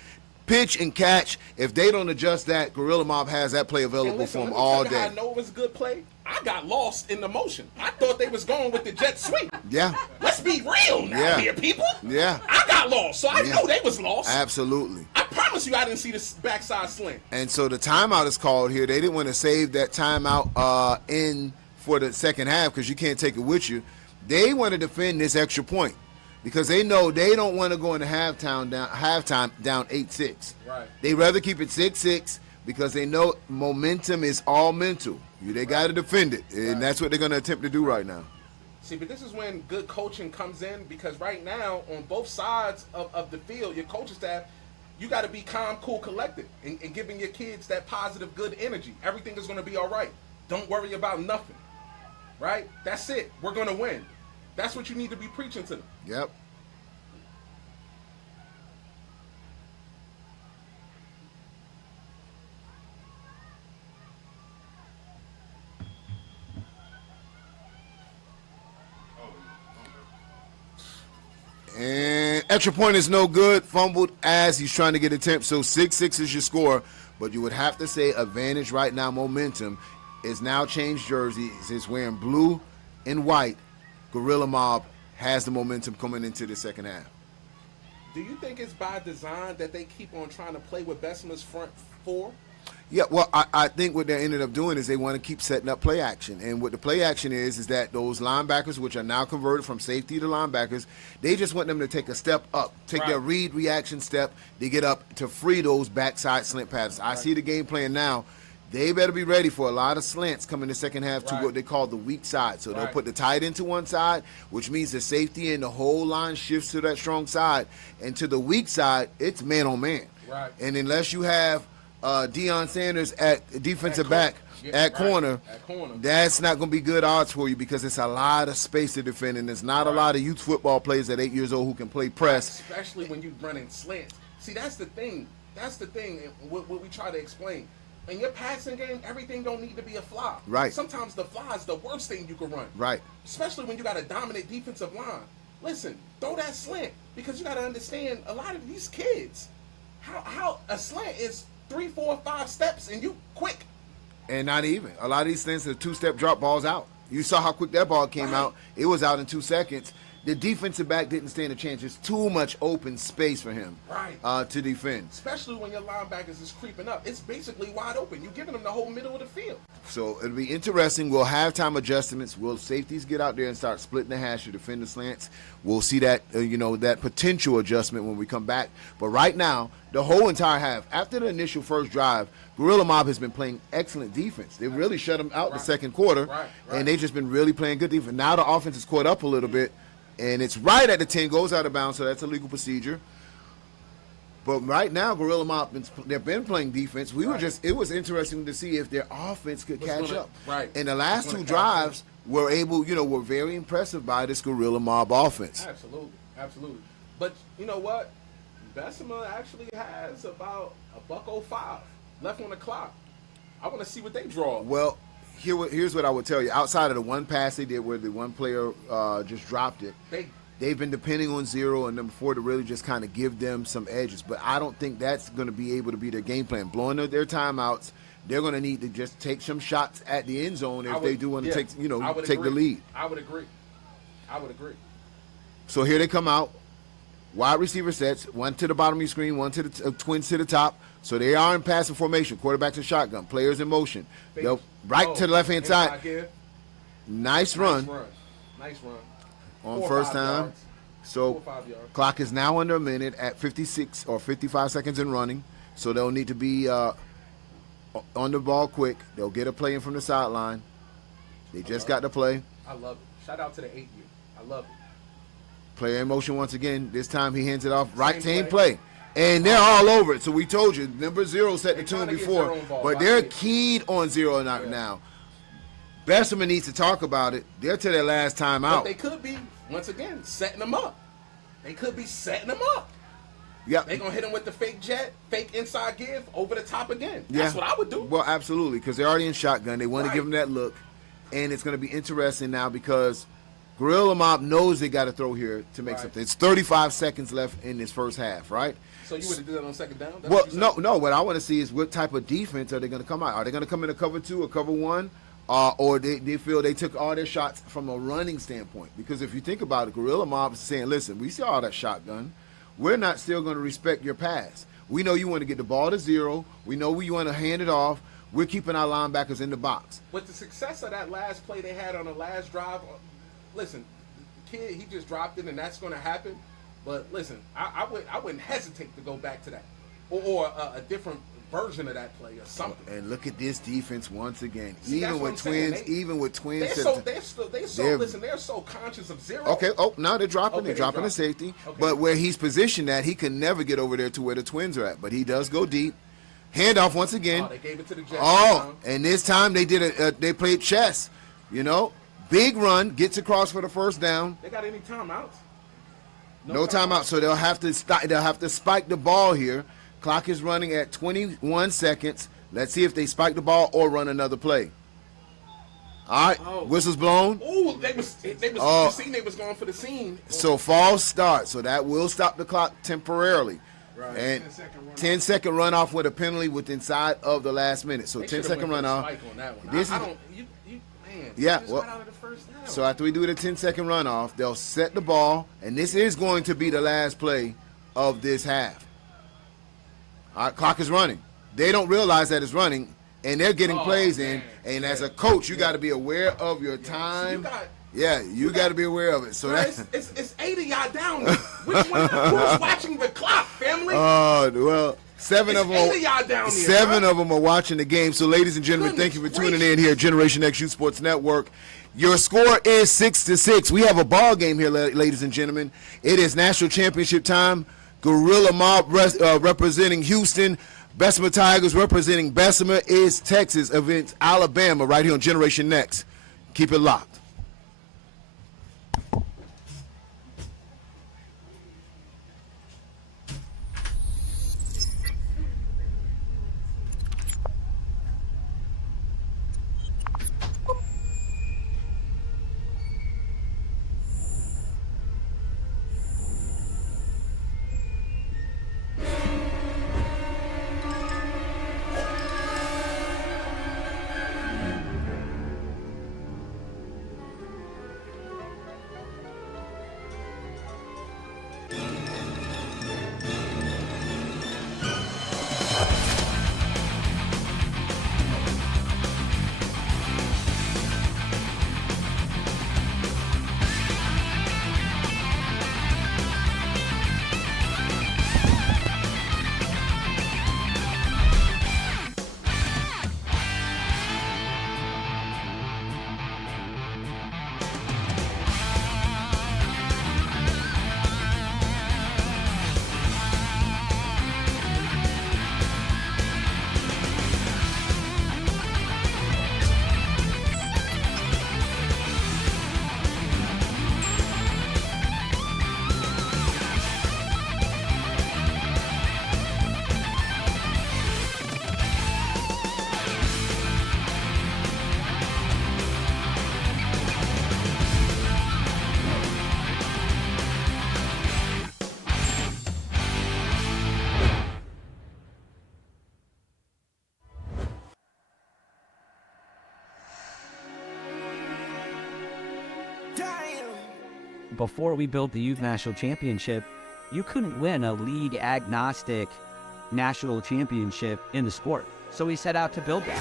Pitch and catch. If they don't adjust that, Gorilla Mob has that play available for them all day. I know it was a good play. I got lost in the motion. I thought they was going with the jet sweep. Yeah. Let's be real now here, people. Yeah. I got lost, so I know they was lost. Absolutely. I promise you I didn't see this backside slant. And so the timeout is called here. They didn't want to save that timeout in for the second half because you can't take it with you. They want to defend this extra point because they know they don't want to go into halftime down 8-6. Right. They rather keep it 6-6 because they know momentum is all mental. They got to defend it, and that's what they're going to attempt to do right now. See, but this is when good coaching comes in because right now on both sides of the field, your coaching staff, you got to be calm, cool, collected, and giving your kids that positive, good energy. Everything is going to be all right. Don't worry about nothing, right? That's it. We're going to win. That's what you need to be preaching to them. Yep. And extra point is no good. Fumbled as he's trying to get attempts. So 6-6 is your score. But you would have to say advantage right now. Momentum is now changed jerseys. It's wearing blue and white. Gorilla Mob has the momentum coming into the second half. Do you think it's by design that they keep on trying to play with Bessemer's front four? Yeah, well, I think what they ended up doing is they want to keep setting up play action. And what the play action is that those linebackers, which are now converted from safety to linebackers, they just want them to take a step up, take their read reaction step to get up to free those backside slant patterns. I see the game plan now. They better be ready for a lot of slants coming the second half to what they call the weak side. So they'll put the tight end to one side, which means the safety and the whole line shifts to that strong side. And to the weak side, it's man on man. Right. And unless you have Deion Sanders at defensive back at corner, that's not going to be good odds for you because it's a lot of space to defend, and there's not a lot of youth football players at 8 years old who can play press. Especially when you're running slants. See, that's the thing. That's the thing, what we try to explain. In your passing game, everything don't need to be a fly. Right. Sometimes the fly is the worst thing you can run. Right. Especially when you got a dominant defensive line. Listen, throw that slant because you got to understand a lot of these kids, how a slant is 3, 4, 5 steps, and you quick. And not even. A lot of these things, the two-step drop balls out. You saw how quick that ball came out. It was out in 2 seconds. The defensive back didn't stand a chance. There's too much open space for him to defend. Especially when your linebackers is creeping up. It's basically wide open. You're giving them the whole middle of the field. So it'll be interesting. We'll have time adjustments. Will safeties get out there and start splitting the hash to defend the slants? We'll see that, that potential adjustment when we come back. But right now, the whole entire half, after the initial first drive, Gorilla Mob has been playing excellent defense. They really shut them out the second quarter, and they've just been really playing good defense. Now the offense is caught up a little bit, and it's right at the 10, goes out of bounds, so that's a legal procedure. But right now, Gorilla Mob, they've been playing defense. It was interesting to see if their offense could catch up. And the last 2 drives were were very impressive by this Gorilla Mob offense. Absolutely. But you know what? Bessemer actually has about $1.05 left on the clock. I want to see what they draw. Well, here's what I would tell you. Outside of the one pass they did where the one player just dropped it, they've been depending on 0 and number 4 to really just kind of give them some edges. But I don't think that's going to be able to be their game plan. Blowing their timeouts, they're going to need to just take some shots at the end zone if they do want to take the lead. I would agree. So here they come out. Wide receiver sets, one to the bottom of your screen, one to the twins to the top. So they are in passing formation. Quarterback's in shotgun. Players in motion. They'll to the left-hand side. Nice run. Nice run. On first time. So clock is now under a minute at 56 or 55 seconds in running. So they'll need to be on the ball quick. They'll get a play in from the sideline. They just got the play. I love it. Shout out to the 8U. I love it. Player in motion once again. This time he hands it off. Same play. And they're all over it. So we told you, number 0 set the tune before. But they're keyed on 0 now. Bessemer needs to talk about it. They're to their last time out. But they could be, once again, setting them up. They could be setting them up. Yeah. They're going to hit them with the fake jet, fake inside give, over the top again. That's what I would do. Well, absolutely, because they're already in shotgun. They want to give them that look. And it's going to be interesting now because Gorilla Mob knows they got to throw here to make something. It's 35 seconds left in this first half, right? So you would have did that on second down? No. What I want to see is what type of defense are they going to come out? Are they going to come in a cover 2 or cover 1? Or they feel they took all their shots from a running standpoint? Because if you think about it, Gorilla Mob is saying, listen, we see all that shotgun. We're not still going to respect your pass. We know you want to get the ball to 0. We know you want to hand it off. We're keeping our linebackers in the box. With the success of that last play they had on the last drive, listen, the kid, he just dropped it, and that's going to happen. But listen, I wouldn't hesitate to go back to that, or a different version of that play or something. And look at this defense once again. See, even with twins, they're so conscious of 0. Okay. Oh, now they're dropping. They're dropping the safety. Okay. But where he's positioned at, he can never get over there to where the twins are at. But he does go deep. Handoff once again. Oh, they gave it to the Jets. And this time they they played chess. Big run, gets across for the first down. They got any timeouts? No timeout. So they'll have to spike the ball here. Clock is running at 21 seconds. Let's see if they spike the ball or run another play. All right, whistle's blown. Oh, they was going for the scene. So false start. So that will stop the clock temporarily. Right. And 10-second runoff with a penalty within inside of the last minute. So 10-second runoff. This is so after we do the 10-second runoff, they'll set the ball, and this is going to be the last play of this half. All right, clock is running. They don't realize that it's running, and they're getting plays in. And as a coach, you got to be aware of your time. You got to be aware of it. So it's 8 of y'all down. Which one? Who's watching the clock, family? Well, seven of them are watching the game. So, ladies and gentlemen, thank you for tuning in here at Generation X Youth Sports Network. Your score is 6-6. We have a ball game here, ladies and gentlemen. It is national championship time. Gorilla Mob representing Houston. Bessemer Tigers representing Bessemer is Texas against Alabama right here on Generation Next. Keep it locked. Before we built the Youth National Championship, you couldn't win a league agnostic national championship in the sport. So we set out to build that.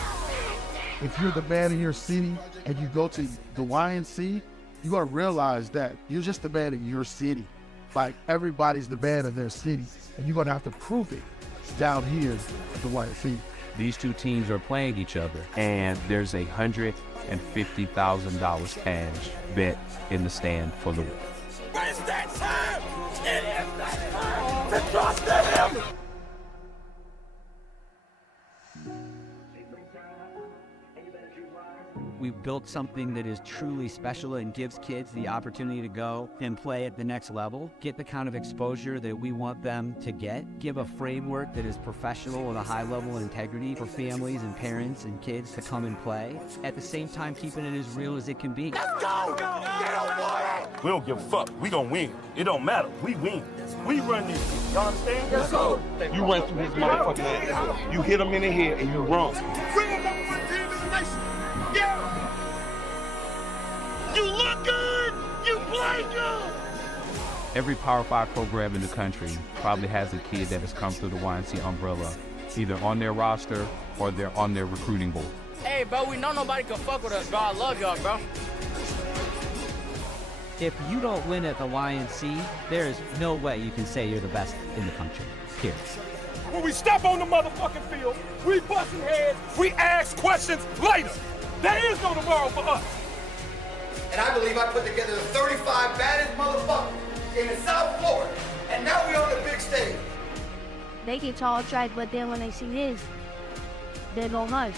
If you're the man in your city and you go to the YNC, you gotta realize that you're just the man in your city. Like, everybody's the man in their city, and you're gonna have to prove it down here at the YNC. These two teams are playing each other, and there's $150,000 cash bet in the stand for the win. Where's that time? It is that time to trust in him. We've built something that is truly special and gives kids the opportunity to go and play at the next level, get the kind of exposure that we want them to get, give a framework that is professional with a high level of integrity for families and parents and kids to come and play, at the same time keeping it as real as it can be. Let's go! Get on board! We don't give a fuck. We gonna win. It don't matter. We win. We run this shit. Y'all understand? Let's go! You run through his motherfucking ass. You hit him in the head and you run. Yeah! You look good! You play good! Every Power 5 program in the country probably has a kid that has come through the YNC umbrella, either on their roster or they're on their recruiting board. Hey, bro, we know nobody can fuck with us, bro. I love y'all, bro. If you don't win at the YNC, there is no way you can say you're the best in the country, period. When we step on the motherfucking field, we busting heads, we ask questions later. There is no tomorrow for us. And I believe I put together the 35 baddest motherfuckers in South Florida. And now we're on the big stage. They can talk trash, but then when they see this, they gon' hush.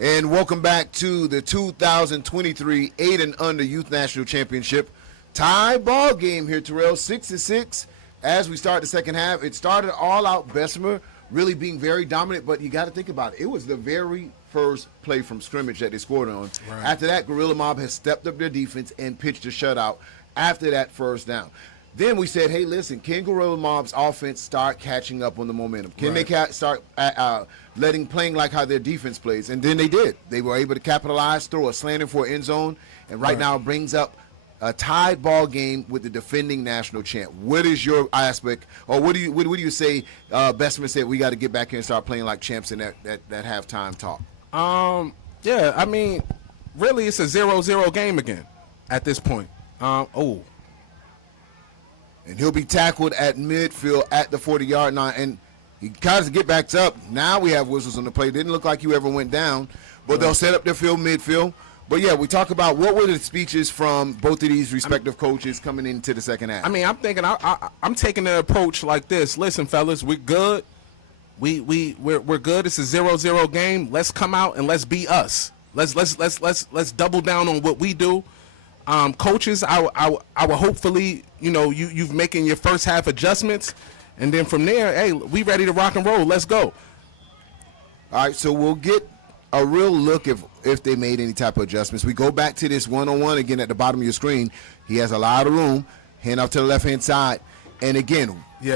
And welcome back to the 2023 8 and Under Youth National Championship tie ball game here, Terrell. 6-6 as we start the second half. It started all out Bessemer really being very dominant, but you got to think about it. It was the very first play from scrimmage that they scored on. Right. After that, Gorilla Mob has stepped up their defense and pitched a shutout after that first down. Then we said, hey, listen, can Gorilla Mob's offense start catching up on the momentum? Can they start playing like how their defense plays? And then they did. They were able to capitalize, throw a slanting for an end zone, and right now it brings up a tied ball game with the defending national champ. What is your aspect, or what do you say? Bessemer said we got to get back here and start playing like champs in that halftime talk. Yeah, I mean, really, it's a 0-0 game again at this point. And he'll be tackled at midfield at the 40-yard line. And he tries to get back up. Now we have whistles on the play. Didn't look like you ever went down. But they'll set up their midfield. But, yeah, we talk about what were the speeches from both of these respective coaches coming into the second half. I mean, I'm thinking I'm taking an approach like this. Listen, fellas, we're good. We're good. It's a 0-0 game. Let's come out and let's be us. Let's double down on what we do. Coaches, I will hopefully, you've making your first half adjustments, and then from there, hey, we ready to rock and roll. Let's go. All right, so we'll get a real look if they made any type of adjustments. We go back to this one-on-one again at the bottom of your screen. He has a lot of room. Hand off to the left-hand side. And again,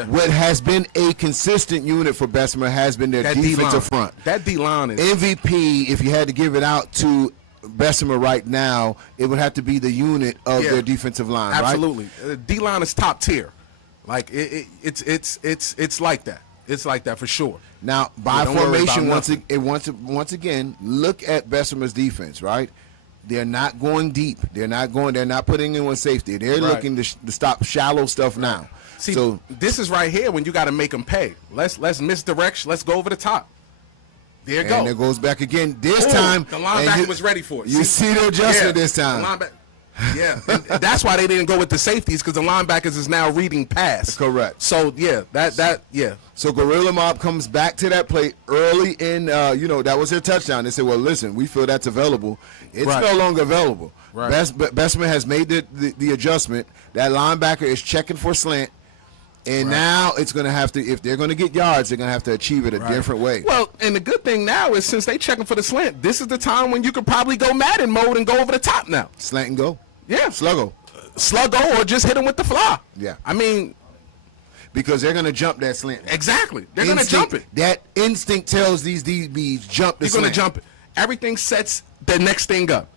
what has been a consistent unit for Bessemer has been their defensive front. That D-line is MVP. If you had to give it out to Bessemer right now, it would have to be the unit of their defensive line. Absolutely. Right? D-line is top tier. Like it's like that. It's like that for sure. Now, by formation, once again, look at Bessemer's defense, right? They're not going deep. They're not putting in one safety. They're looking to stop shallow stuff now. See, so this is right here when you got to make them pay. Let's misdirect. Let's go over the top. There you go. And it goes back again. This time, the linebacker was ready for it. You see the adjustment this time. Yeah, and that's why they didn't go with the safeties, because the linebackers is now reading pass. Correct. So yeah. So Gorilla Mob comes back to that play early in. That was their touchdown. They said, "Well, listen, we feel that's available. It's no longer available." Right. Bessemer has made the adjustment. That linebacker is checking for slant. And now it's going to have to, if they're going to get yards, they're going to have to achieve it a different way. Well, and the good thing now is since they checking for the slant, this is the time when you could probably go Madden mode and go over the top now. Slant and go? Yeah. Sluggo, or just hit him with the fly. Yeah. I mean. Because they're going to jump that slant. Exactly. They're going to jump it. That instinct tells these DBs jump the slant. You're going to jump it. Everything sets the next thing up.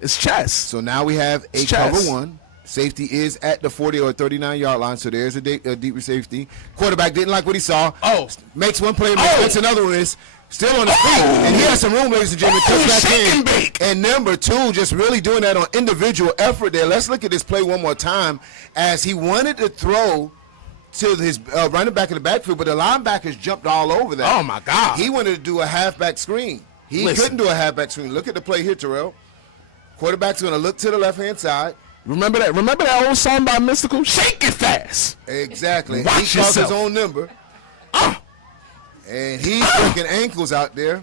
It's chess. So now we have a cover one. Safety is at the 40 or 39-yard line, so there's a deep safety. Quarterback didn't like what he saw. Makes one play, makes another one. Is still on his feet, and he has some room, ladies and gentlemen. Cuts back in. And number two, just really doing that on individual effort there. Let's look at this play one more time, as he wanted to throw to his running back in the backfield, but the linebackers jumped all over that. Oh my God! He wanted to do a halfback screen. He couldn't do a halfback screen. Look at the play here, Terrell. Quarterback's going to look to the left-hand side. Remember that old song by Mystical? Shake it fast. Exactly. Watch he calls yourself. his own number. And he's breaking ankles out there.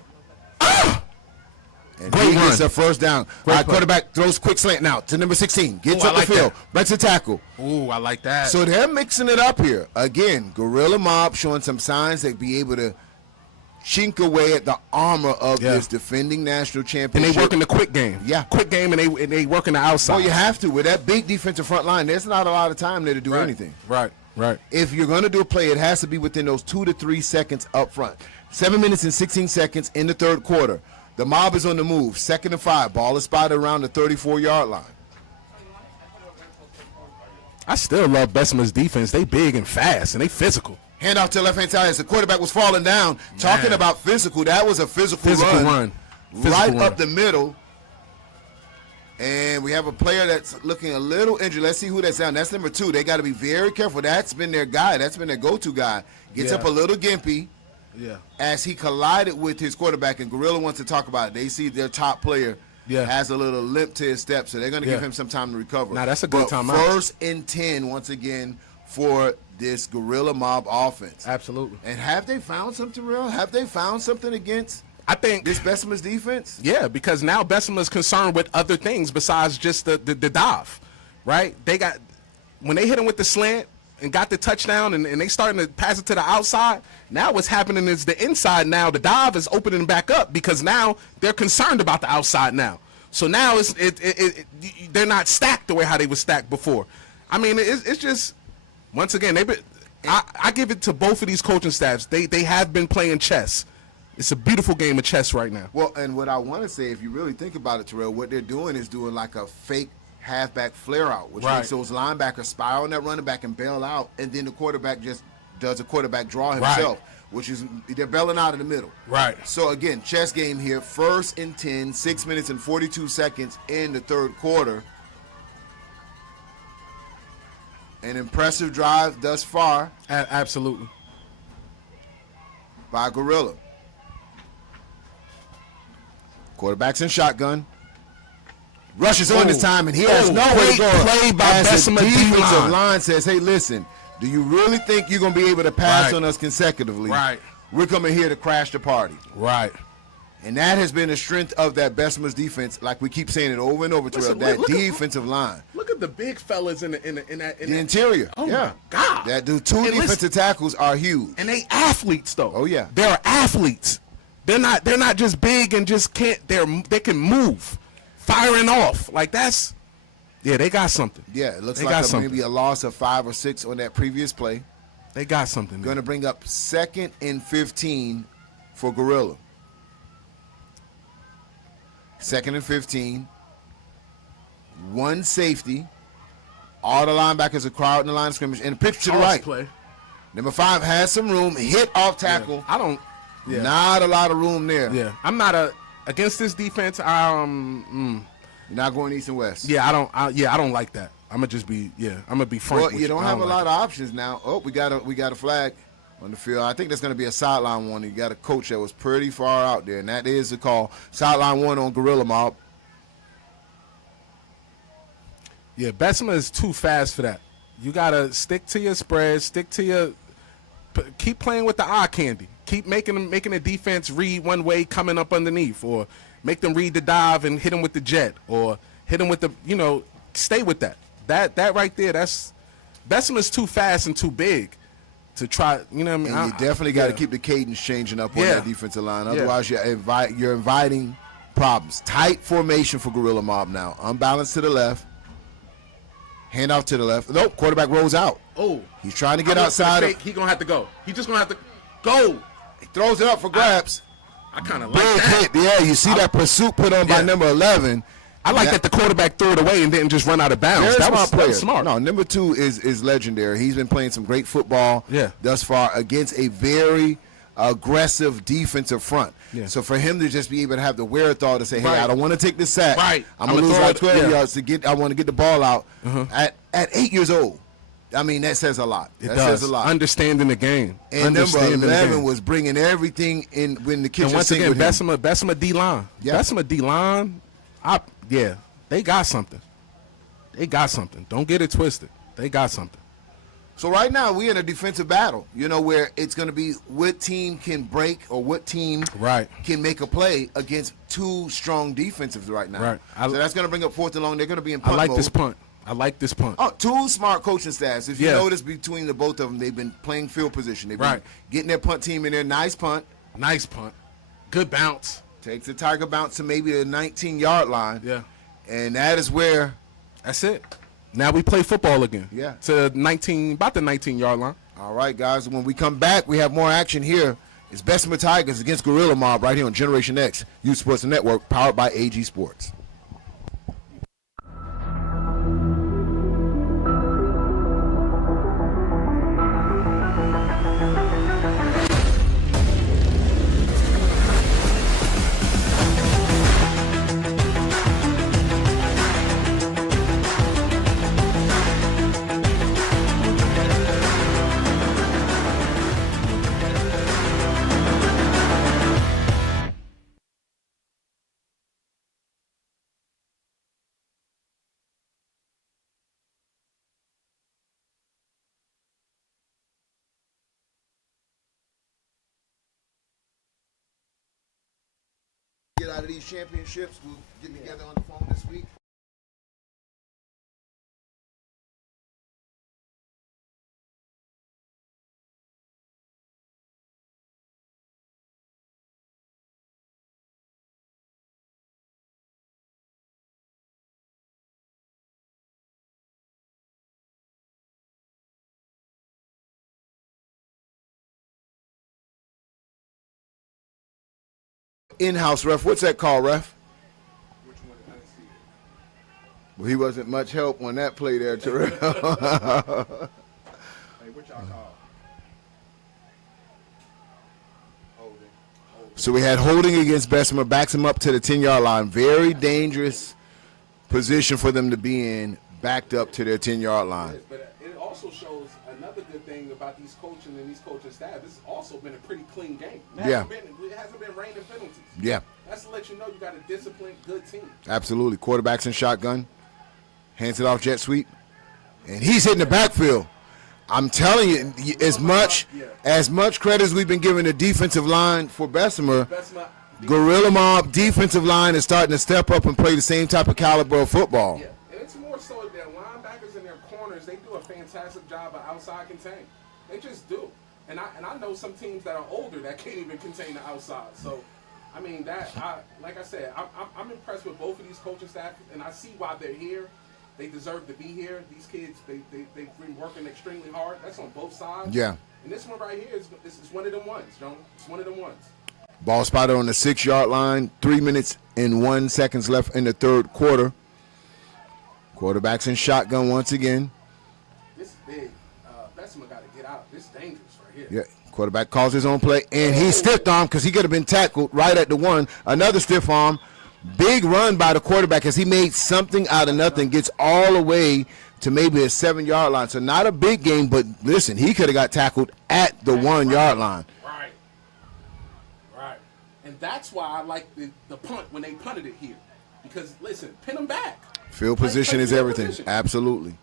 And he gets a first down. All right, quarterback throws quick slant now to number 16. Gets up the field. Breaks a tackle. Ooh, I like that. So they're mixing it up here. Again, Gorilla Mob showing some signs they'd be able to chink away at the armor of this defending national championship. And they working the quick game. Yeah. Quick game, and they working the outside. Well, you have to. With that big defensive front line, there's not a lot of time there to do anything. Right. If you're going to do a play, it has to be within those 2 to 3 seconds up front. 7 minutes and 16 seconds in the third quarter. The Mob is on the move. 2nd and 5. Ball is spotted around the 34-yard line. I still love Bessemer's defense. They big and fast, and they physical. Hand off to the left-hand side as the quarterback was falling down. Talking about physical, that was a physical run. Up the middle. And we have a player that's looking a little injured. Let's see who that's down. That's number 2. They got to be very careful. That's been their guy. That's been their go-to guy. Gets up a little gimpy as he collided with his quarterback. And Gorilla wants to talk about it. They see their top player has a little limp to his step, so they're going to give him some time to recover. Now, that's a good timeout. 1st and 10 once again for this Gorilla Mob offense. Absolutely. And have they found something real? Have they found something against I think this Bessemer's defense. Yeah, because now Bessemer's concerned with other things besides just the dive, right? When they hit him with the slant and got the touchdown and they starting to pass it to the outside, now what's happening is the inside now, the dive is opening back up because now they're concerned about the outside now. So now they're not stacked the way how they were stacked before. I mean, it's just, once again, I give it to both of these coaching staffs. They have been playing chess. It's a beautiful game of chess right now. Well, and what I want to say, if you really think about it, Terrell, what they're doing is doing like a fake halfback flare out, which makes those linebackers spiral on that running back and bail out, and then the quarterback just does a quarterback draw himself, which is they're bailing out in the middle. Right. So, again, chess game here, 1st and 10, 6 minutes and 42 seconds in the third quarter. An impressive drive thus far. Absolutely. By Gorilla. Quarterback's in shotgun. Rushes on this time, and he has nowhere to go. Play by As Bessemer the defensive D-line. line says, hey, listen, do you really think you're going to be able to pass on us consecutively? Right. We're coming here to crash the party. Right. And that has been the strength of that Bessemer's defense, like we keep saying it over and over, Terrell, that defensive line. Look at the big fellas in the interior. Oh, yeah. my God. That the two defensive tackles are huge. And they athletes, though. Oh, yeah. They're athletes. They're not just big and just can't. They can move, firing off like that's. Yeah, they got something. Yeah, it looks like maybe a loss of 5 or 6 on that previous play. They got something. Going to bring up 2nd and 15 for Gorilla. 2nd and 15. One safety. All the linebackers are crowding the line of scrimmage. And a pitch to the right. Play. Number 5 has some room. Hit off tackle. Yeah, I don't. Yeah. Not a lot of room there. Yeah, I'm not against this defense. You're not going east and west. Yeah, I don't like that. I'm gonna be frank. Well, with you don't have a lot it. of options now. Oh, we got a flag on the field. I think that's going to be a sideline one. You got a coach that was pretty far out there, and that is the call. Sideline one on Gorilla Mob. Yeah, Bessemer is too fast for that. You gotta stick to your spread. Keep playing with the eye candy. Keep making the defense read one way coming up underneath, or make them read the dive and hit them with the jet, or hit them with the, stay with that. That right there, that's Bessemer's too fast and too big to try, you know what I mean? And you definitely got to keep the cadence changing up on that defensive line. Otherwise, you're inviting problems. Tight formation for Gorilla Mob now. Unbalanced to the left. Handoff to the left. Nope, quarterback rolls out. Oh. He's trying to get outside. He's going to have to go. He's just going to have to go. He throws it up for grabs. I kind of like Big that. hit. Yeah, you see that pursuit put on by number 11. I like that the quarterback threw it away and didn't just run out of bounds. That was smart. No, number 2 is legendary. He's been playing some great football thus far against a very aggressive defensive front. Yeah. So for him to just be able to have the wherewithal to say, hey, I don't want to take this sack. Right. I'm going to lose like 12 yards to get. I want to get the ball out. At 8 years old. I mean, that says a lot. That says a lot. Understanding the game. And number 11 was bringing everything in when the kitchen. And once again, Bessemer D-line. Yeah. Bessemer D-line, they got something. They got something. Don't get it twisted. They got something. So right now we're in a defensive battle, where it's going to be what team can break or what team can make a play against two strong defensives right now. Right. So that's going to bring up 4th and long. They're going to be in punt I like mode. this punt. Oh, two smart coaching staffs. If you notice between the both of them, they've been playing field position. They've been getting their punt team in there. Nice punt. Good bounce. Takes the Tiger bounce to maybe the 19-yard line. Yeah. And that is where. That's it. Now we play football again. Yeah. To about the 19-yard line. All right, guys. When we come back, we have more action here. It's Bessemer Tigers against Gorilla Mob right here on Generation X, Youth Sports Network, powered by AG Sports. out of these championships. We'll get together on the phone this week. In-house ref. What's that call, ref? Well, he wasn't much help on that play there, Terrell. Hey, what y'all call? So we had holding against Bessemer, backs him up to the 10-yard line. Very dangerous position for them to be in, backed up to their 10-yard line. But it also shows another good thing about these coaching and these coaching staff. This has also been a pretty clean game. It hasn't been raining penalties. Yeah. That's to let you know you got a disciplined, good team. Absolutely. Quarterback's in shotgun. Hands it off jet sweep. And he's hitting the backfield. I'm telling you, as much credit as we've been giving the defensive line for Bessemer, Gorilla Mob defensive line is starting to step up and play the same type of caliber of football. Yeah, and it's more so their linebackers and their corners, they do a fantastic job of outside contain. They just do. And I know some teams that are older that can't even contain the outside. So, I mean, like I said, I'm impressed with both of these coaching staff, and I see why they're here. They deserve to be here. These kids, they've been working extremely hard. That's on both sides. Yeah. And this one right here is one of them ones, Joan. It's one of them ones. Ball spotted on the 6-yard line. 3 minutes and 1 second left in the third quarter. Quarterback's in shotgun once again. This is big. Bessemer got to get out. This is dangerous right here. Yeah. Quarterback calls his own play, and he stiffed arm because he could have been tackled right at the 1. Another stiff arm. Big run by the quarterback as he made something out of nothing, gets all the way to maybe a 7-yard line. So not a big game, but listen, he could have got tackled at the 1-yard line. Right. And that's why I like the punt when they punted it here. Because, listen, pin them back. Field position is everything. Position. Absolutely.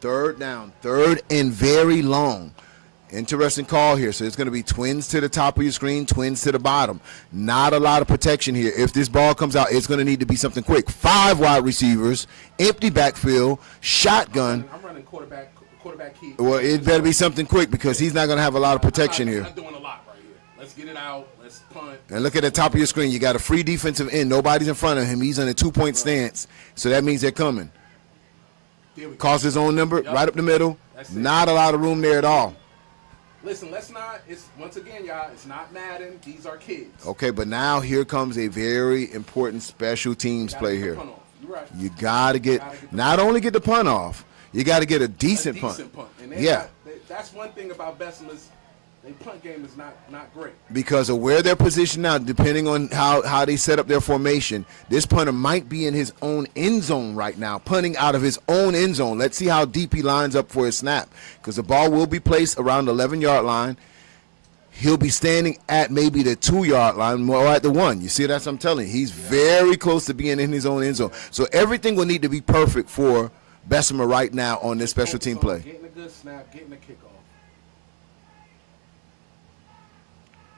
Third down. Third and very long. Interesting call here. So it's going to be twins to the top of your screen, twins to the bottom. Not a lot of protection here. If this ball comes out, it's going to need to be something quick. 5 wide receivers, empty backfield, shotgun. I'm running quarterback key. Well, it better be something quick because he's not going to have a lot of protection here. I'm not doing a lot right here. Let's get it out. Let's punt. And look at the top of your screen. You got a free defensive end. Nobody's in front of him. He's on a 2-point stance. So that means they're coming. Calls his own number right up the middle. Not a lot of room there at all. Listen, once again, y'all, it's not Madden. These are kids. Okay, but now here comes a very important special teams play here. You're right. You got to not only get the punt off, you got to get a decent punt. And that's one thing about Bessemer's. Their punt game is not great. Because of where they're positioned now, depending on how they set up their formation, this punter might be in his own end zone right now, punting out of his own end zone. Let's see how deep he lines up for his snap. Because the ball will be placed around the 11-yard line. He'll be standing at maybe the 2-yard line or at the 1. You see, that's what I'm telling you. He's very close to being in his own end zone. So everything will need to be perfect for Bessemer right now on this special team play. Getting a good snap, getting a kickoff.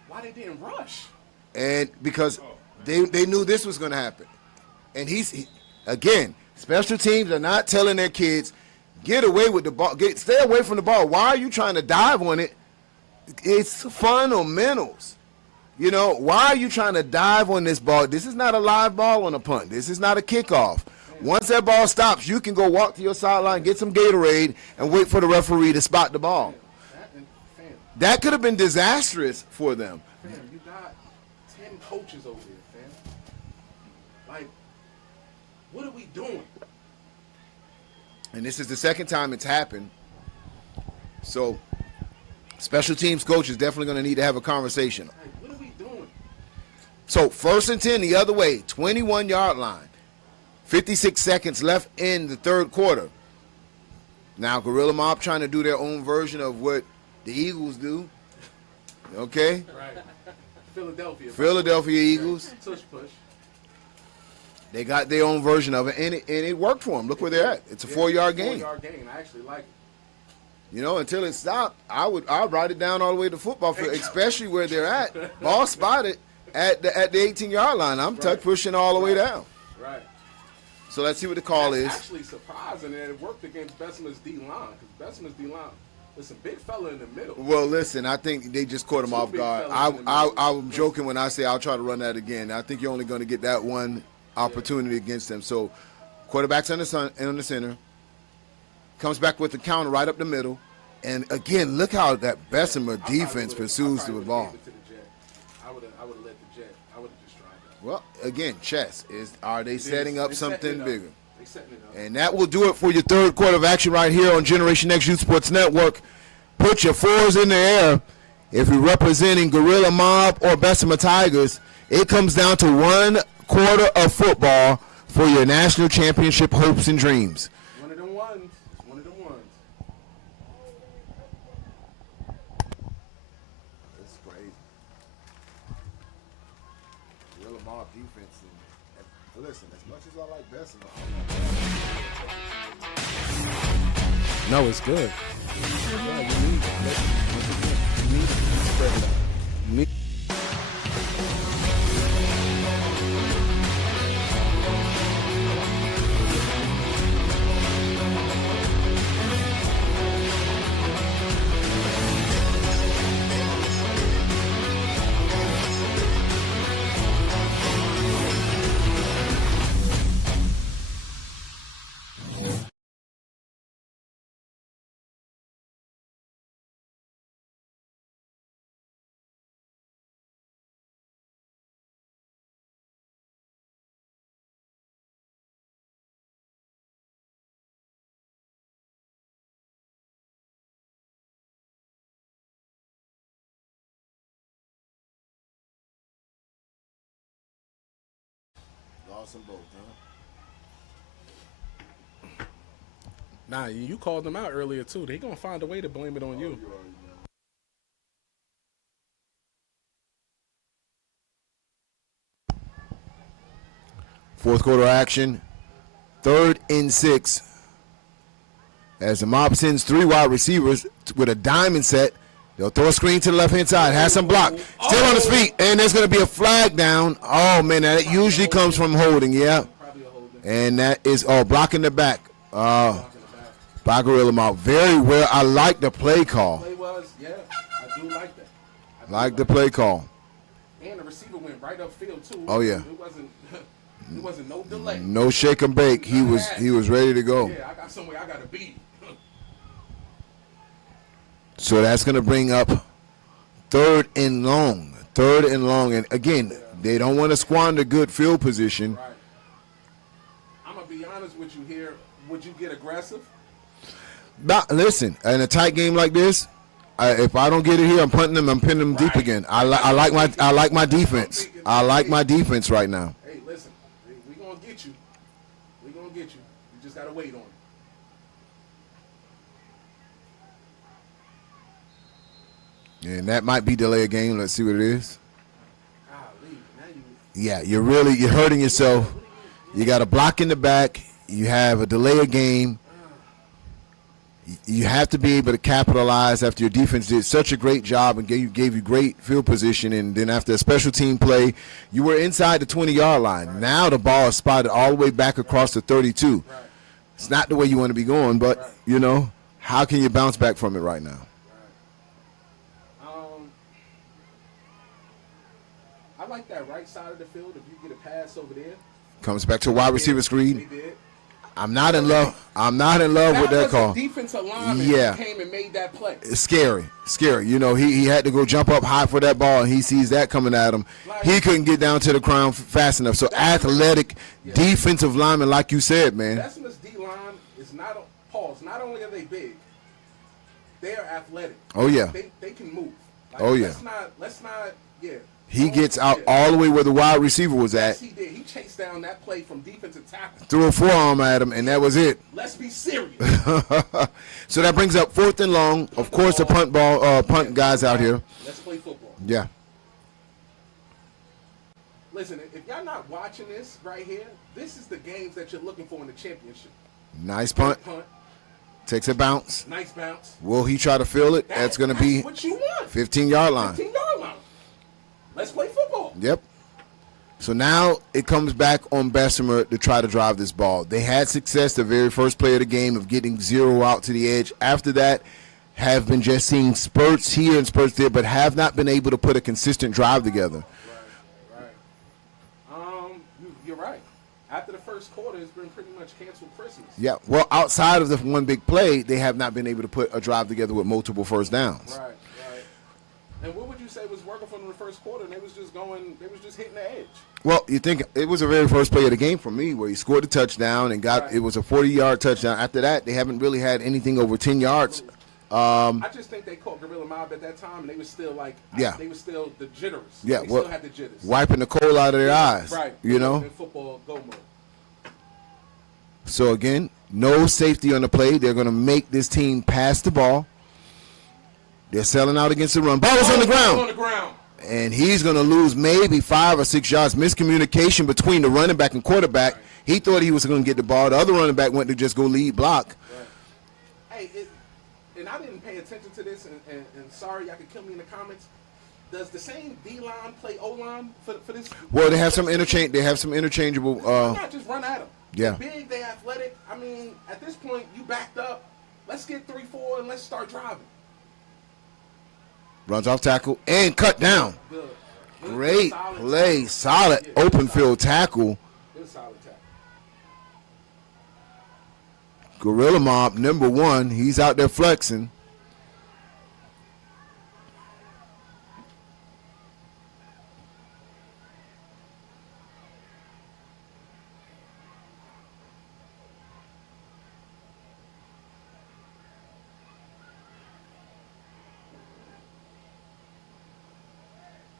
Why they didn't rush? And because they knew this was going to happen. And again, special teams are not telling their kids, get away with the ball, stay away from the ball. Why are you trying to dive on it? It's fundamentals. You know, why are you trying to dive on this ball? This is not a live ball on a punt. This is not a kickoff. Once that ball stops, you can go walk to your sideline, get some Gatorade, and wait for the referee to spot the ball. That could have been disastrous for them. Fam, you got 10 coaches over here, fam. Like, what are we doing? And this is the second time it's happened. So, special teams coach is definitely going to need to have a conversation. Like, what are we doing? So, 1st and 10 the other way, 21-yard line. 56 seconds left in the third quarter. Now, Gorilla Mob trying to do their own version of what the Eagles do. Okay? Right. Philadelphia Eagles. Tush push. They got their own version of it, and it worked for them. Look where they're at. It's a 4-yard gain. 4-yard gain. I actually like it. You know, until it stopped, I'd write it down all the way to football field, especially where they're at. Ball spotted. at the 18-yard line. I'm tuck pushing all the way down. Right. So let's see what the call is. Actually surprising that it worked against Bessemer's D-line. Because Bessemer's D-line, there's a big fella in the middle. Well, listen, I think they just caught him off guard. I'm joking when I say I'll try to run that again. I think you're only going to get that one opportunity against them. So quarterback's on the center. Comes back with the counter right up the middle. And, again, look how that Bessemer defense pursues the ball. I would have let the Jet. I would have just tried that. Well, again, chess. Are they setting up something bigger? They setting it up. And that will do it for your third quarter of action right here on Generation X Youth Sports Network. Put your fours in the air. If you're representing Gorilla Mob or Bessemer Tigers, it comes down to 1 quarter of football for your national championship hopes and dreams. One of them ones. It's one of them ones. That's crazy. Gorilla Mob defense. And listen, as much as I like Bessemer, no, it's good. Yeah, you need it. You need it. Spread it out. You need lost them both, huh? Nah, you called them out earlier, too. They going to find a way to blame it on you. Fourth quarter action. 3rd and 6. As the Mob sends 3 wide receivers with a diamond set. They'll throw a screen to the left-hand side. Has some block. Still on his feet. And there's going to be a flag down. Oh, man, that usually comes from holding, yeah. And that is, blocking the back. By Gorilla Mob. Very well. I like the play call. Play was, yeah, I do like that. Like the play call. And the receiver went right upfield, too. Oh, yeah. It wasn't no delay. No shake and bake. He was ready to go. Yeah, I got somewhere I got to be. So that's going to bring up 3rd and long. 3rd and long. And, again, they don't want to squander good field position. Right. I'm going to be honest with you here. Would you get aggressive? Listen, in a tight game like this, if I don't get it here, I'm punting them. I'm pinning them deep again. I like my defense. I like my defense right now. Hey, listen, we're going to get you. We're going to get you. You just got to wait on it. And that might be delay a game. Let's see what it is. Yeah, you're hurting yourself. You got a block in the back. You have a delay a game. You have to be able to capitalize after your defense did such a great job and gave you great field position. And then after a special team play, you were inside the 20-yard line. Now the ball is spotted all the way back across the 32. It's not the way you want to be going, but, how can you bounce back from it right now? I like that right side of the field. If you get a pass over there. Comes back to wide receiver screen. I'm not in love with that call. Defensive lineman came and made that play. It's scary. He had to go jump up high for that ball, and he sees that coming at him. He couldn't get down to the ground fast enough. So athletic defensive lineman, like you said, man. Bessemer's D-line is not not only are they big, they are athletic. Oh, yeah. They can move. Let's not. He gets out all the way where the wide receiver was at. Yes, he did. He chased down that play from defensive tackle. Threw a forearm at him, and that was it. Let's be serious. So that brings up 4th and long. Of course, the punt guys out here. Let's play football. Yeah. Listen, if y'all not watching this right here, this is the games that you're looking for in the championship. Nice punt. Takes a bounce. Nice bounce. Will he try to fill it? That's going to be what you want. 15-yard line. 15-yard line. Let's play football. Yep. So now it comes back on Bessemer to try to drive this ball. They had success the very first play of the game of getting 0 out to the edge. After that, have been just seeing spurts here and spurts there, but have not been able to put a consistent drive together. You're right. After the first quarter, it's been pretty much canceled Christmas. Yeah, well, outside of the one big play, they have not been able to put a drive together with multiple first downs. Right. And what would you say was working for them in the first quarter? They was just hitting the edge. Well, you think it was the very first play of the game for me where he scored a touchdown and it was a 40-yard touchdown. After that, they haven't really had anything over 10 yards. I just think they caught Gorilla Mob at that time, and they was still they was still the jitters. Yeah, they still had the jitters. Wiping the coal out of their eyes. Right. You know? In football, go mode. So, again, no safety on the play. They're going to make this team pass the ball. They're selling out against the run. Ball is on the ground. And he's going to lose maybe 5 or 6 yards. Miscommunication between the running back and quarterback. Right. He thought he was going to get the ball. The other running back went to just go lead block. Right. Hey, and I didn't pay attention to this, and sorry, y'all could kill me in the comments. Does the same D-line play O-line for this? Well, they have some interchange. They have some interchangeable. Why not just run at them? Yeah. They're big, they athletic. I mean, at this point, you backed up. Let's get 3-4 and let's start driving. Runs off tackle and cut down. Good. Great play. Solid open field tackle. Good solid tackle. Gorilla Mob, number 1. He's out there flexing.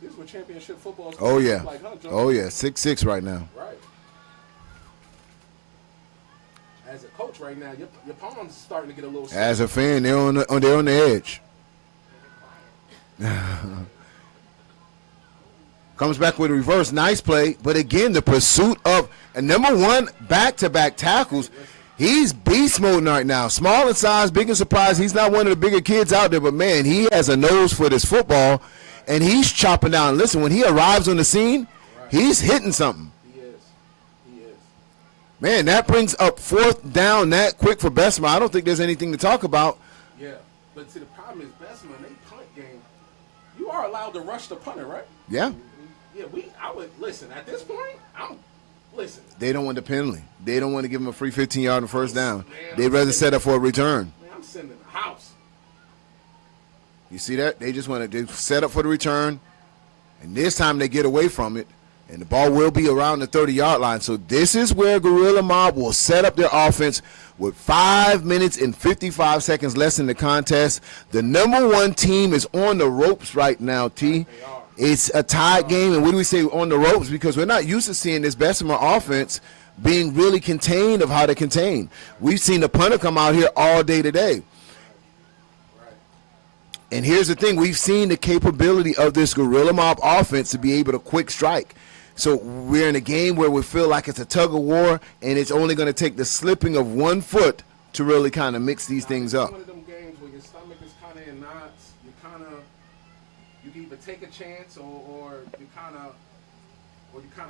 This is what championship football is Oh, yeah. like, huh, John? Oh, yeah. 6'6" right now. Right. As a coach right now, your palm's starting to get a little stiff. As a fan, they're on the edge. Comes back with a reverse. Nice play. But again, the pursuit of a number 1 back-to-back tackles. He's beast mode right now. Small in size, big in surprise. He's not one of the bigger kids out there, but, man, he has a nose for this football, and he's chopping down. Listen, when he arrives on the scene, he's hitting something. He is. Man, that brings up 4th down that quick for Bessemer. I don't think there's anything to talk about. Yeah, but see, the problem is Bessemer, they punt game, you are allowed to rush the punter, right? Yeah. Yeah, I would, listen, at this point, listen. They don't want the penalty. They don't want to give him a free 15-yard and first down. They'd rather set up for a return. Man, I'm sending the house. You see that? They just want to set up for the return, and this time they get away from it, and the ball will be around the 30-yard line. So this is where Gorilla Mob will set up their offense with 5 minutes and 55 seconds less in the contest. The number 1 team is on the ropes right now, T. It's a tied game, and what do we say on the ropes? Because we're not used to seeing this Bessemer offense being really contained of how they contain. We've seen the punter come out here all day today. And here's the thing. We've seen the capability of this Gorilla Mob offense to be able to quick strike. So we're in a game where we feel like it's a tug of war, and it's only going to take the slipping of 1 foot to really kind of mix these things up. It's one of them games where your stomach is kind of in knots. You can either take a chance or you kind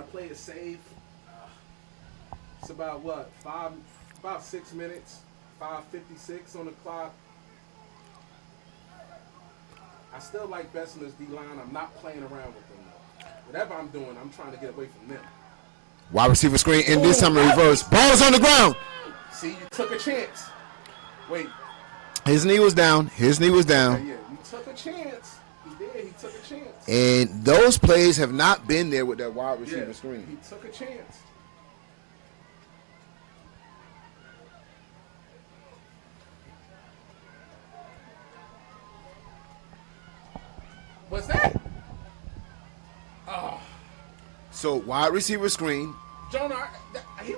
of play it safe. It's about what, about 6 minutes, 5:56 on the clock. I still like Bessemer's D-line. I'm not playing around with them, though. Whatever I'm doing, I'm trying to get away from them. Wide receiver screen, and this time in reverse. Ball is on the ground. See, you took a chance. Wait. His knee was down. Yeah, you took a chance. He did. He took a chance. And those plays have not been there with that wide receiver screen. He took a chance. What's that? Oh. So wide receiver screen. Jonah, if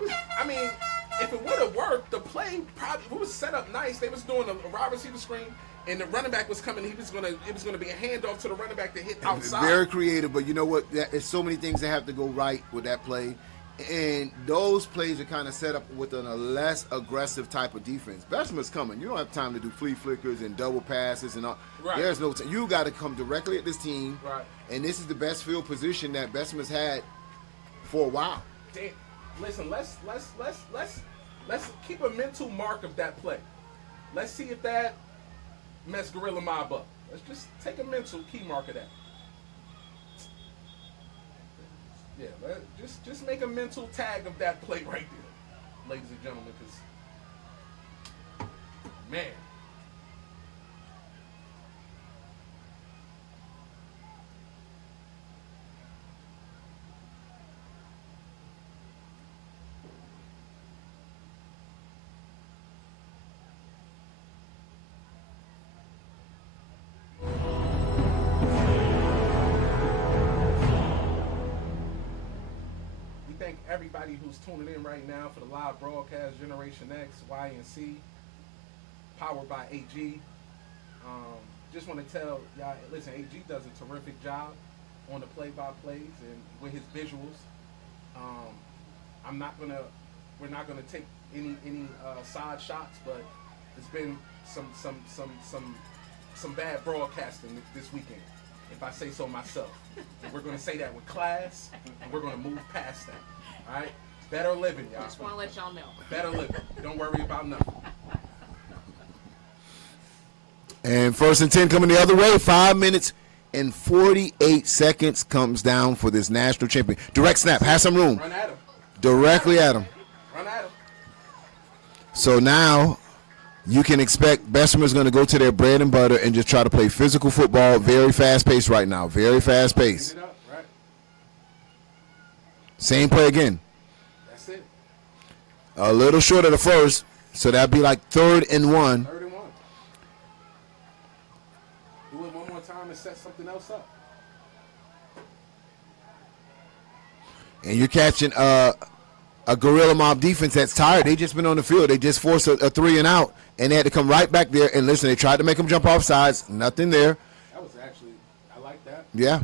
it would have worked, the play probably was set up nice. They was doing a wide receiver screen, and the running back was coming. It was gonna be a handoff to the running back to hit outside. Very creative, but you know what? There's so many things that have to go right with that play. And those plays are kind of set up with a less aggressive type of defense. Bessemer's coming. You don't have time to do flea flickers and double passes and all. Right. There's no time. You got to come directly at this team. Right. And this is the best field position that Bessemer's had for a while. Damn. Listen, let's keep a mental mark of that play. Let's see if that messed Gorilla Mob up. Let's just take a mental key mark of that. Yeah, just make a mental tag of that play right there, ladies and gentlemen, because, man. Everybody who's tuning in right now for the live broadcast, Generation X, Y, and C, powered by AG. Just want to tell y'all, listen, AG does a terrific job on the play-by-plays and with his visuals. We're not gonna take any side shots, but it's been some bad broadcasting this weekend, if I say so myself. And we're gonna say that with class, and we're gonna move past that. All right, better living, y'all. Just want to let y'all know. Better living. Don't worry about nothing. And 1st and 10 coming the other way. 5 minutes and 48 seconds comes down for this national champion. Direct snap. Has some room. Run at him. Directly at him. Run at him. So now you can expect Bessemer's going to go to their bread and butter and just try to play physical football. Very fast pace right now. Very fast pace. Right. Same play again. That's it. A little short of the first, so that'd be like 3rd and 1. 3rd and 1. Do it one more time and set something else up. And you're catching a Gorilla Mob defense that's tired. They just been on the field. They just forced a 3 and out, and they had to come right back there. And listen, they tried to make them jump off sides. Nothing there. That was actually, I like that. Yeah.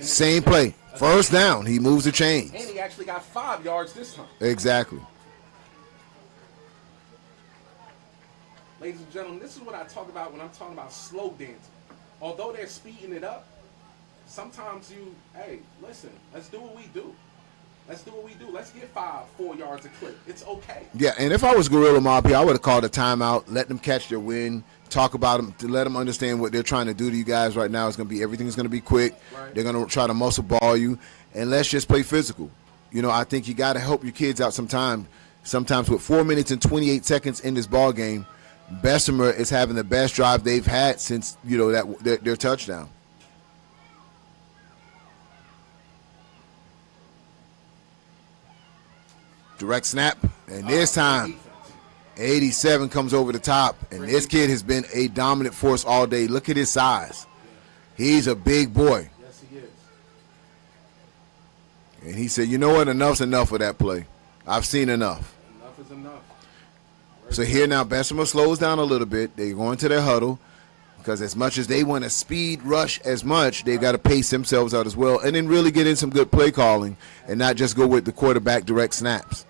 Same play. 1st down. He moves the chains. And he actually got 5 yards this time. Exactly. Ladies and gentlemen, this is what I talk about when I'm talking about slow dancing. Although they're speeding it up, sometimes hey, listen, let's do what we do. Let's do what we do. Let's get 4 yards a clip. It's okay. Yeah, and if I was Gorilla Mob here, I would have called a timeout, let them catch their wind, talk about them, to let them understand what they're trying to do to you guys right now. It's going to be, everything's going to be quick. Right. They're going to try to muscle ball you, and let's just play physical. You know, I think you got to help your kids out sometimes with 4 minutes and 28 seconds in this ball game. Bessemer is having the best drive they've had since, their touchdown. Direct snap, and this time 87 comes over the top, and this kid has been a dominant force all day. Look at his size. He's a big boy. Yes, he is. And he said, you know what, enough's enough of that play. I've seen enough. Enough is enough. So here now, Bessemer slows down a little bit. They go into their huddle, because as much as they want to speed rush as much, they've got to pace themselves out as well, and then really get in some good play calling and not just go with the quarterback direct snaps.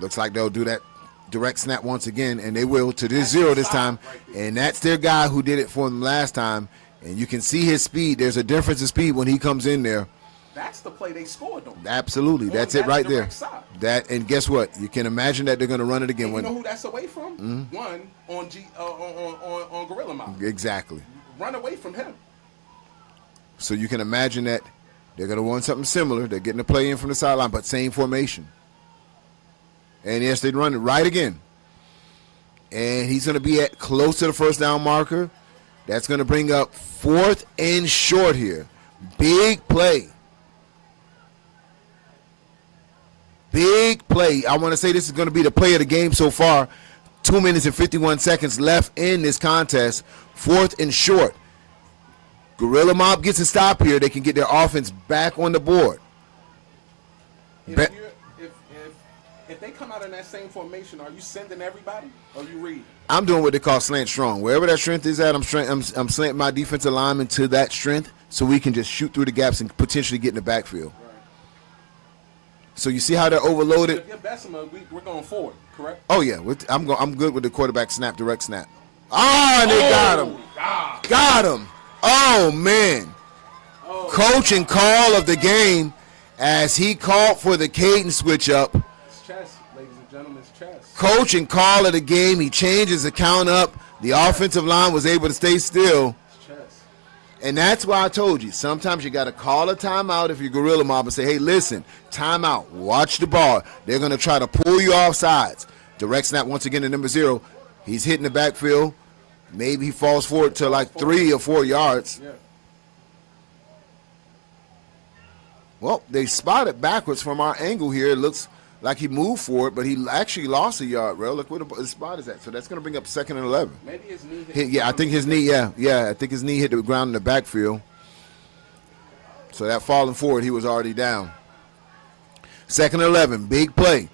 Looks like they'll do that direct snap once again, and they will to this 0 this time. And that's their guy who did it for them last time. And you can see his speed. There's a difference in speed when he comes in there. That's the play they scored on. Absolutely. That's it right there. And guess what? You can imagine that they're going to run it again. You know who that's away from? One on Gorilla Mob. Exactly. Run away from him. So you can imagine that they're going to want something similar. They're getting a play in from the sideline, but same formation. And yes, they'd run it right again. And he's going to be at close to the 1st down marker. That's going to bring up 4th and short here. Big play. Big play. I want to say this is going to be the play of the game so far. 2 minutes and 51 seconds left in this contest. 4th and short. Gorilla Mob gets a stop here. They can get their offense back on the board. If they come out in that same formation, are you sending everybody or are you reading? I'm doing what they call slant strong. Wherever that strength is at, I'm slanting my defensive lineman to that strength so we can just shoot through the gaps and potentially get in the backfield. Right. So you see how they're overloaded? If you're Bessemer, we're going forward, correct? Oh yeah, I'm good with the quarterback snap, direct snap. And they got him. God. Got him. Oh man. Coaching call of the game as he called for the cadence switch up. It's chess, ladies and gentlemen, it's chess. Coaching call of the game. He changes the count up. The offensive line was able to stay still. It's chess. And that's why I told you, sometimes you got to call a timeout if you're Gorilla Mob and say, hey, listen, timeout. Watch the ball. They're going to try to pull you off sides. Direct snap once again to number 0. He's hitting the backfield. Maybe he falls forward to like 3 or 4 yards. Yeah. Well, they spotted backwards from our angle here. It looks like he moved forward, but he actually lost a yard, bro. Look where the spot is at. So that's going to bring up 2nd and 11. Maybe his knee hit. Yeah, I think his knee, I think his knee hit the ground in the backfield. So that falling forward, he was already down. 2nd and 11, big play.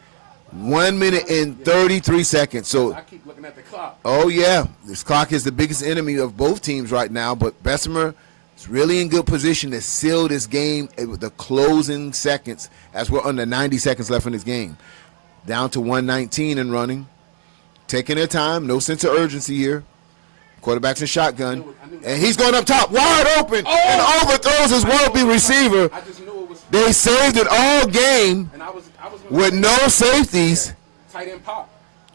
1 minute and 33 seconds. So I keep looking at the clock. Oh, yeah. This clock is the biggest enemy of both teams right now, but Bessemer is really in good position to seal this game with the closing seconds as we're under 90 seconds left in this game. Down to 119 and running. Taking their time. No sense of urgency here. Quarterback's in shotgun. And he's going up top, wide open, and overthrows his would-be receiver. I just knew it was. They saved it all game And I was with no safeties. Tight end pop.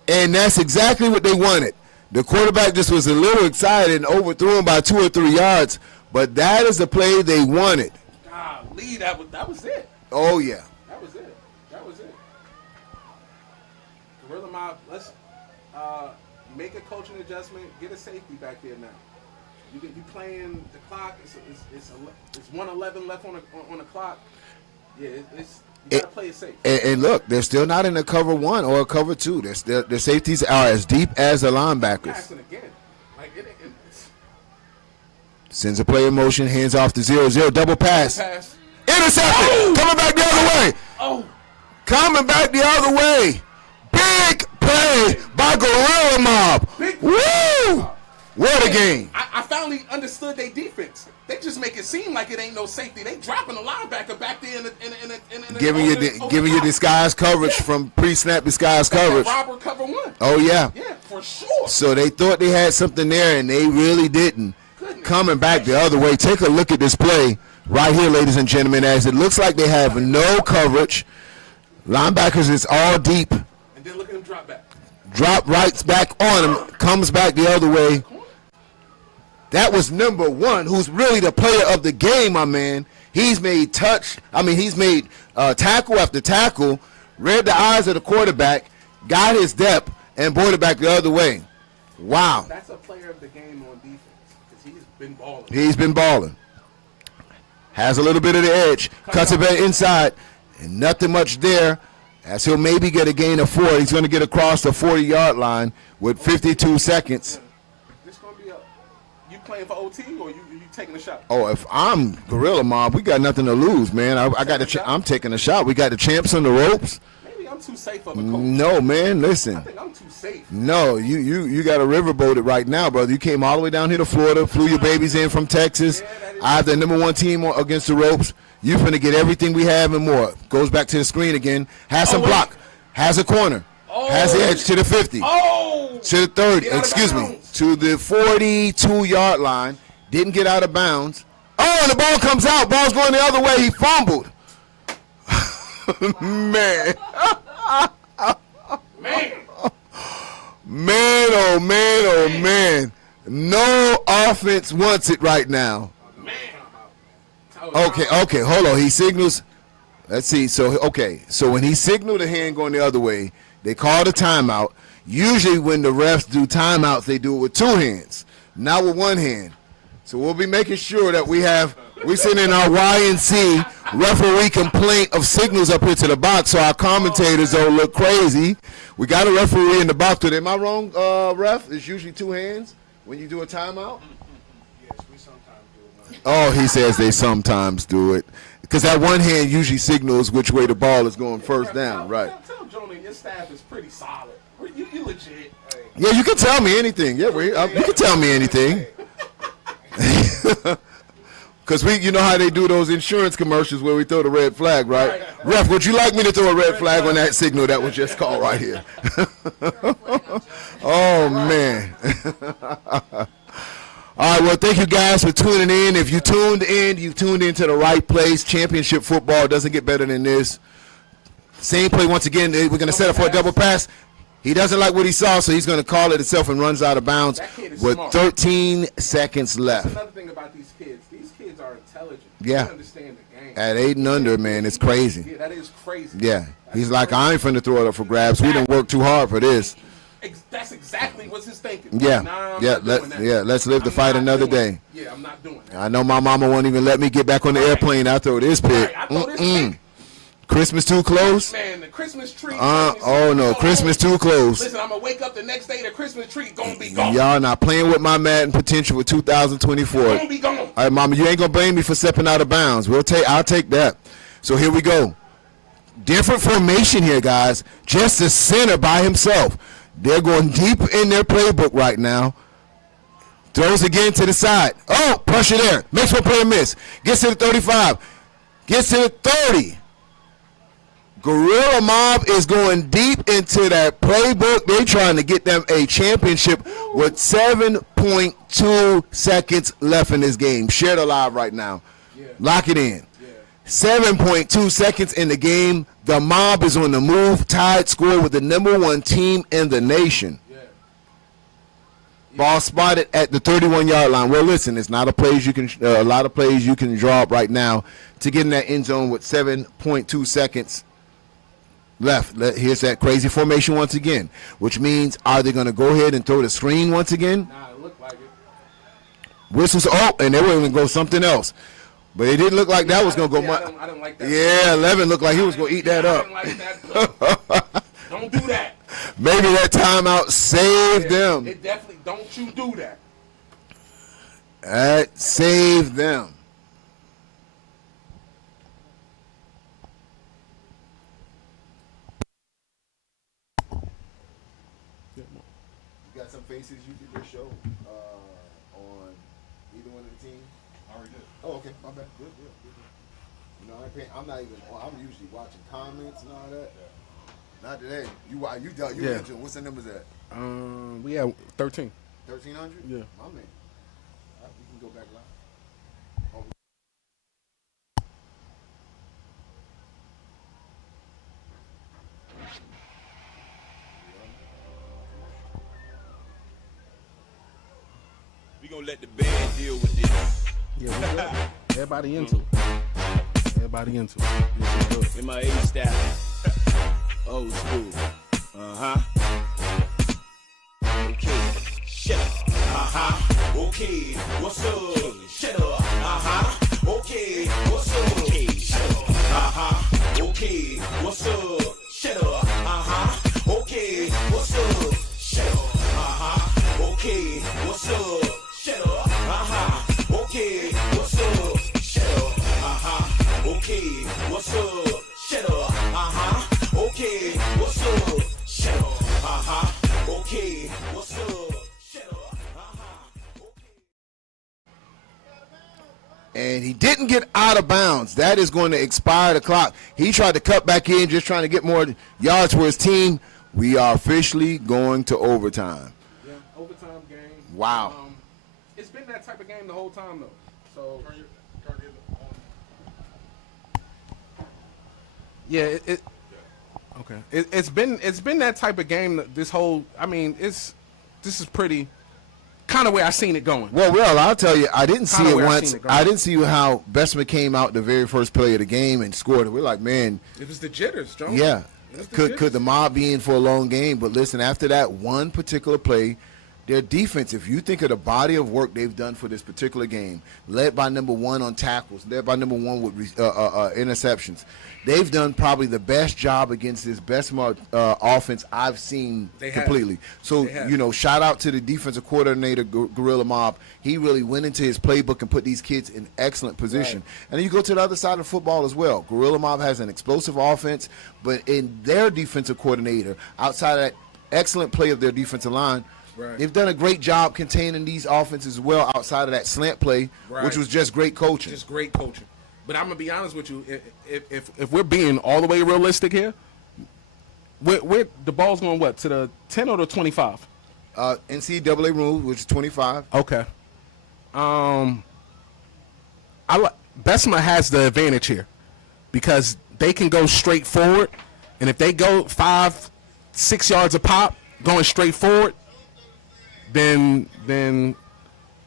And that's exactly what they wanted. The quarterback just was a little excited and overthrew him by 2 or 3 yards. But that is the play they wanted. Golly, that was it. Oh, yeah. That was it. That was it. Gorilla Mob, let's make a coaching adjustment. Get a safety back there now. You playing the clock. It's 1:11 left on the clock. Yeah, you gotta play it safe. And look, they're still not in a cover 1 or a cover 2. Their safeties are as deep as the linebackers. Passing again. Like it's Sends a play in motion, hands off to 0-0, double pass. Intercepted! Oh! Coming back the other way. Oh! Coming back the other way. Big play by Gorilla Mob. Woo! What a game. I finally understood their defense. They just make it seem like it ain't no safety. They dropping the linebacker back there in the Giving you disguised coverage from pre-snap disguised coverage. Robber cover 1. Oh, yeah. Yeah, for sure. So they thought they had something there, and they really didn't. Coming back the other way. Take a look at this play right here, ladies and gentlemen, as it looks like they have no coverage. Linebackers is all deep. And then look at him drop back. Drop right back on him. Comes back the other way. That was number 1, who's really the player of the game, my man. He's made tackle after tackle, read the eyes of the quarterback, got his depth, and brought it back the other way. Wow. That's a player of the game on defense because he's been balling. He's been balling. Has a little bit of the edge. Cuts it back inside, and nothing much there. As he'll maybe get a gain of 4. He's going to get across the 40-yard line with 52 seconds. You playing for OT or you taking a shot? Oh, if I'm Gorilla Mob, we got nothing to lose, man. I'm taking a shot. We got the champs on the ropes. Maybe I'm too safe of a coach. No, man, listen. I think I'm too safe. No, you got to riverboat it right now, brother. You came all the way down here to Florida, flew your babies in from Texas. I have the number 1 team against the ropes. You finna get everything we have and more. Goes back to the screen again. Has some block. Has a corner. Has the edge to the 50. To the 30. Excuse me. To the 42-yard line. Didn't get out of bounds. Oh, and the ball comes out. Ball's going the other way. He fumbled. Man. Man, oh, man, oh, man. No offense wants it right now. Okay, hold on. He signals. Let's see. So when he signaled a hand going the other way, they called a timeout. Usually when the refs do timeouts, they do it with 2 hands, not with 1 hand. So we'll be making sure that we send in our Y&C referee complaint of signals up here to the box so our commentators don't look crazy. We got a referee in the box. Am I wrong, ref? It's usually 2 hands when you do a timeout? Yes, we sometimes do it. Oh, he says they sometimes do it. Because that 1 hand usually signals which way the ball is going first down, right? Tell Jonah your staff is pretty solid. You legit. Yeah, you can tell me anything. Yeah, you can tell me anything. Because you know how they do those insurance commercials where we throw the red flag, right? Ref, would you like me to throw a red flag on that signal that was just called right here? Oh, man. All right, well, thank you guys for tuning in. If you tuned in, you tuned into the right place. Championship football doesn't get better than this. Same play once again. We're going to set up for a double pass. He doesn't like what he saw, so he's going to call it itself and runs out of bounds with 13 seconds left. That's another thing about these kids. These kids are intelligent. Yeah. They understand the game. At 8 and under, man, it's crazy. Yeah, that is crazy. Yeah. He's like, I ain't finna throw it up for grabs. We done worked too hard for this. That's exactly what's his thinking. Yeah. Nah, Let's live to fight another day. Yeah, I'm not doing that. I know my mama won't even let me get back on the airplane after this pick. I throw this pick. Christmas too close? Man, the Christmas tree. Oh, no. Christmas too close. Listen, I'm going to wake up the next day, the Christmas tree going to be gone. Y'all not playing with my Madden potential for 2024. Going to be gone. All right, mama, you ain't going to blame me for stepping out of bounds. I'll take that. So here we go. Different formation here, guys. Just the center by himself. They're going deep in their playbook right now. Throws again to the side. Oh, pressure there. Makes one player miss. Gets to the 35. Gets to the 30. Gorilla Mob is going deep into that playbook. They're trying to get them a championship with 7.2 seconds left in this game. Shared alive right now. Yeah. Lock it in. Yeah. 7.2 seconds in the game. The Mob is on the move. Tied score with the #1 team in the nation. Yeah. Yeah. Ball spotted at the 31-yard line. Well, listen, it's not a lot of plays you can draw up right now to get in that end zone with 7.2 seconds left. Here's that crazy formation once again, which means are they going to go ahead and throw the screen once again? Nah, it looked like it. Whistles, and they were going to go something else. But it didn't look like that was going to go much. I didn't like that. Yeah, 11 looked like he was going to eat that up. I didn't like that. Don't do that. Maybe that timeout saved them. It definitely, don't you do that. That saved them. You got some faces you did your show on either one of the teams? I already did. Oh, okay. My bad. Good. You know, I'm not even. I'm usually watching comments and all that. Yeah. Not today. You Yeah. mentioned. What's the numbers at? We have 13. 1,300. Yeah. My man. All right, we can go back live. Oh. We gonna let the band deal with this. Yeah, everybody into it. Everybody into it. In my A style. Old school. Okay. Shut up. Okay. What's up? Shut up. Okay. What's up? Okay. Shut up. Okay. What's up? Shut up. Okay. What's up? Shut up. Okay. What's up? Shut up. Okay. What's up? Shut up. Okay. What's up? Shut up. Okay. What's up? Shut up. Okay. What's up? Shut up. And he didn't get out of bounds. That is going to expire the clock. He tried to cut back in, just trying to get more yards for his team. We are officially going to overtime. Yeah, overtime game. Wow. It's been that type of game the whole time, though. So, yeah, okay. It's been that type of game. This whole, this is pretty kind of where I seen it going. Well, I'll tell you, I didn't see Kinda it where I once. seen it going. I didn't see how Bessemer came out the very first play of the game and scored. We're like, man. It was the jitters, Jones. Yeah. Could the Mob be in for a long game? But listen, after that one particular play, their defense, if you think of the body of work they've done for this particular game, led by #1 on tackles, led by #1 with interceptions, they've done probably the best job against this Bessemer offense I've seen completely. So, shout out to the defensive coordinator, Gorilla Mob. He really went into his playbook and put these kids in excellent position. Right. And then you go to the other side of football as well. Gorilla Mob has an explosive offense, but in their defensive coordinator, outside of that excellent play of their defensive line. Right. They've done a great job containing these offenses as well outside of that slant play, Right. which was just great coaching. Just great coaching. But I'm gonna be honest with you. If we're being all the way realistic here, we're the ball's going what, to the 10 or the 25? NCAA rule, which is 25. Okay. Bessemer has the advantage here because they can go straight forward, and if they go 5-6 yards a pop going straight forward, then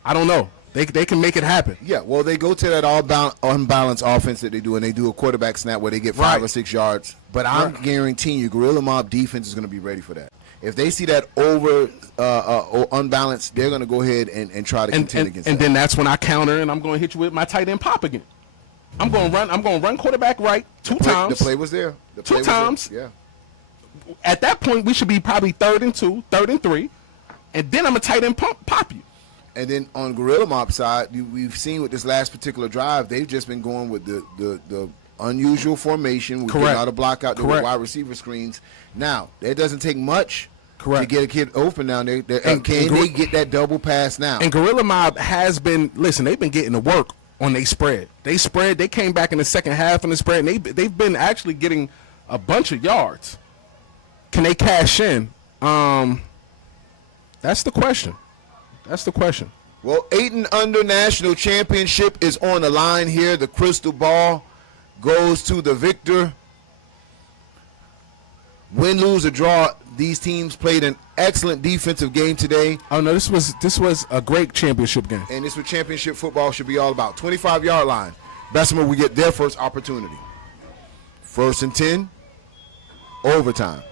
I don't know. They can make it happen. Yeah, well, they go to that unbalanced offense that they do, and they do a quarterback snap where they get 5 or 6 yards. But I'm guaranteeing you, Gorilla Mob defense is going to be ready for that. If they see that unbalanced, they're going to go ahead and try to contend against that. And then that's when I counter, and I'm going to hit you with my tight end pop again. I'm going to run quarterback right two times. The play was there. Two times. Yeah. At that point, we should be probably 3rd and 2, 3rd and 3, and then I'm a tight end pop you. And then on Gorilla Mob side, we've seen with this last particular drive, they've just been going with the unusual formation. We're getting out of block out there with wide receiver screens. Now, that doesn't take much to get a kid open down there. And can they get that double pass now? And Gorilla Mob has been, listen, they've been getting to work on they spread. They came back in the second half on the spread, and they've been actually getting a bunch of yards. Can they cash in? That's the question. Well, 8 and under national championship is on the line here. The crystal ball goes to the victor. Win, lose, or draw, these teams played an excellent defensive game today. Oh no, this was a great championship game. And this is what championship football should be all about. 25-yard line. Bessemer will get their first opportunity. 1st and 10, overtime.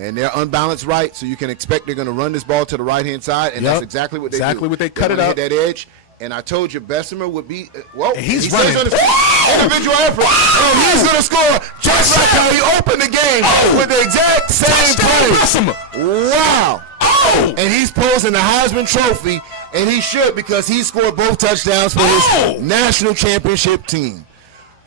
And they're unbalanced right, so you can expect they're going to run this ball to the right-hand side, and that's exactly what they do. Exactly what they cut it up. Hit that edge, and I told you Bessemer would be, well, he's running. Individual effort, and he's going to score just like how he opened the game with the exact same play. Wow. And he's posing the Heisman Trophy, and he should because he scored both touchdowns for his national championship team.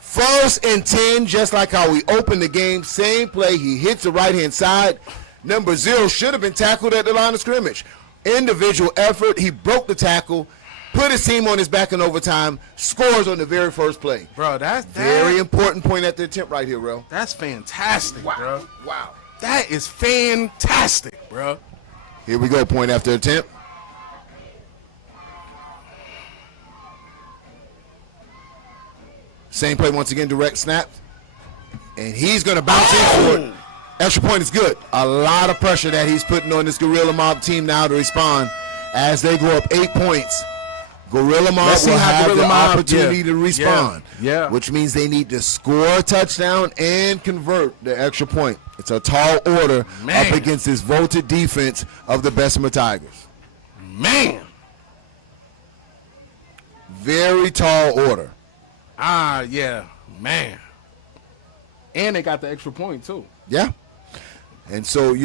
1st and 10, just like how we opened the game. Same play. He hits the right-hand side. Number 0 should have been tackled at the line of scrimmage. Individual effort. He broke the tackle, put his team on his back in overtime, scores on the very first play. Bro, that's very important point at the attempt right here, bro. That's fantastic, bro. Wow. That is fantastic, bro. Here we go, point after attempt. Same play once again, direct snap. And he's going to bounce in for it. Extra point is good. A lot of pressure that he's putting on this Gorilla Mob team now to respond as they go up 8 points. Gorilla Mob will have the opportunity to respond, which means they need to score a touchdown and convert the extra point. It's a tall order up against this vaulted defense of the Bessemer Tigers. Man. Very tall order. Yeah, man. And they got the extra point, too. Yeah. And so,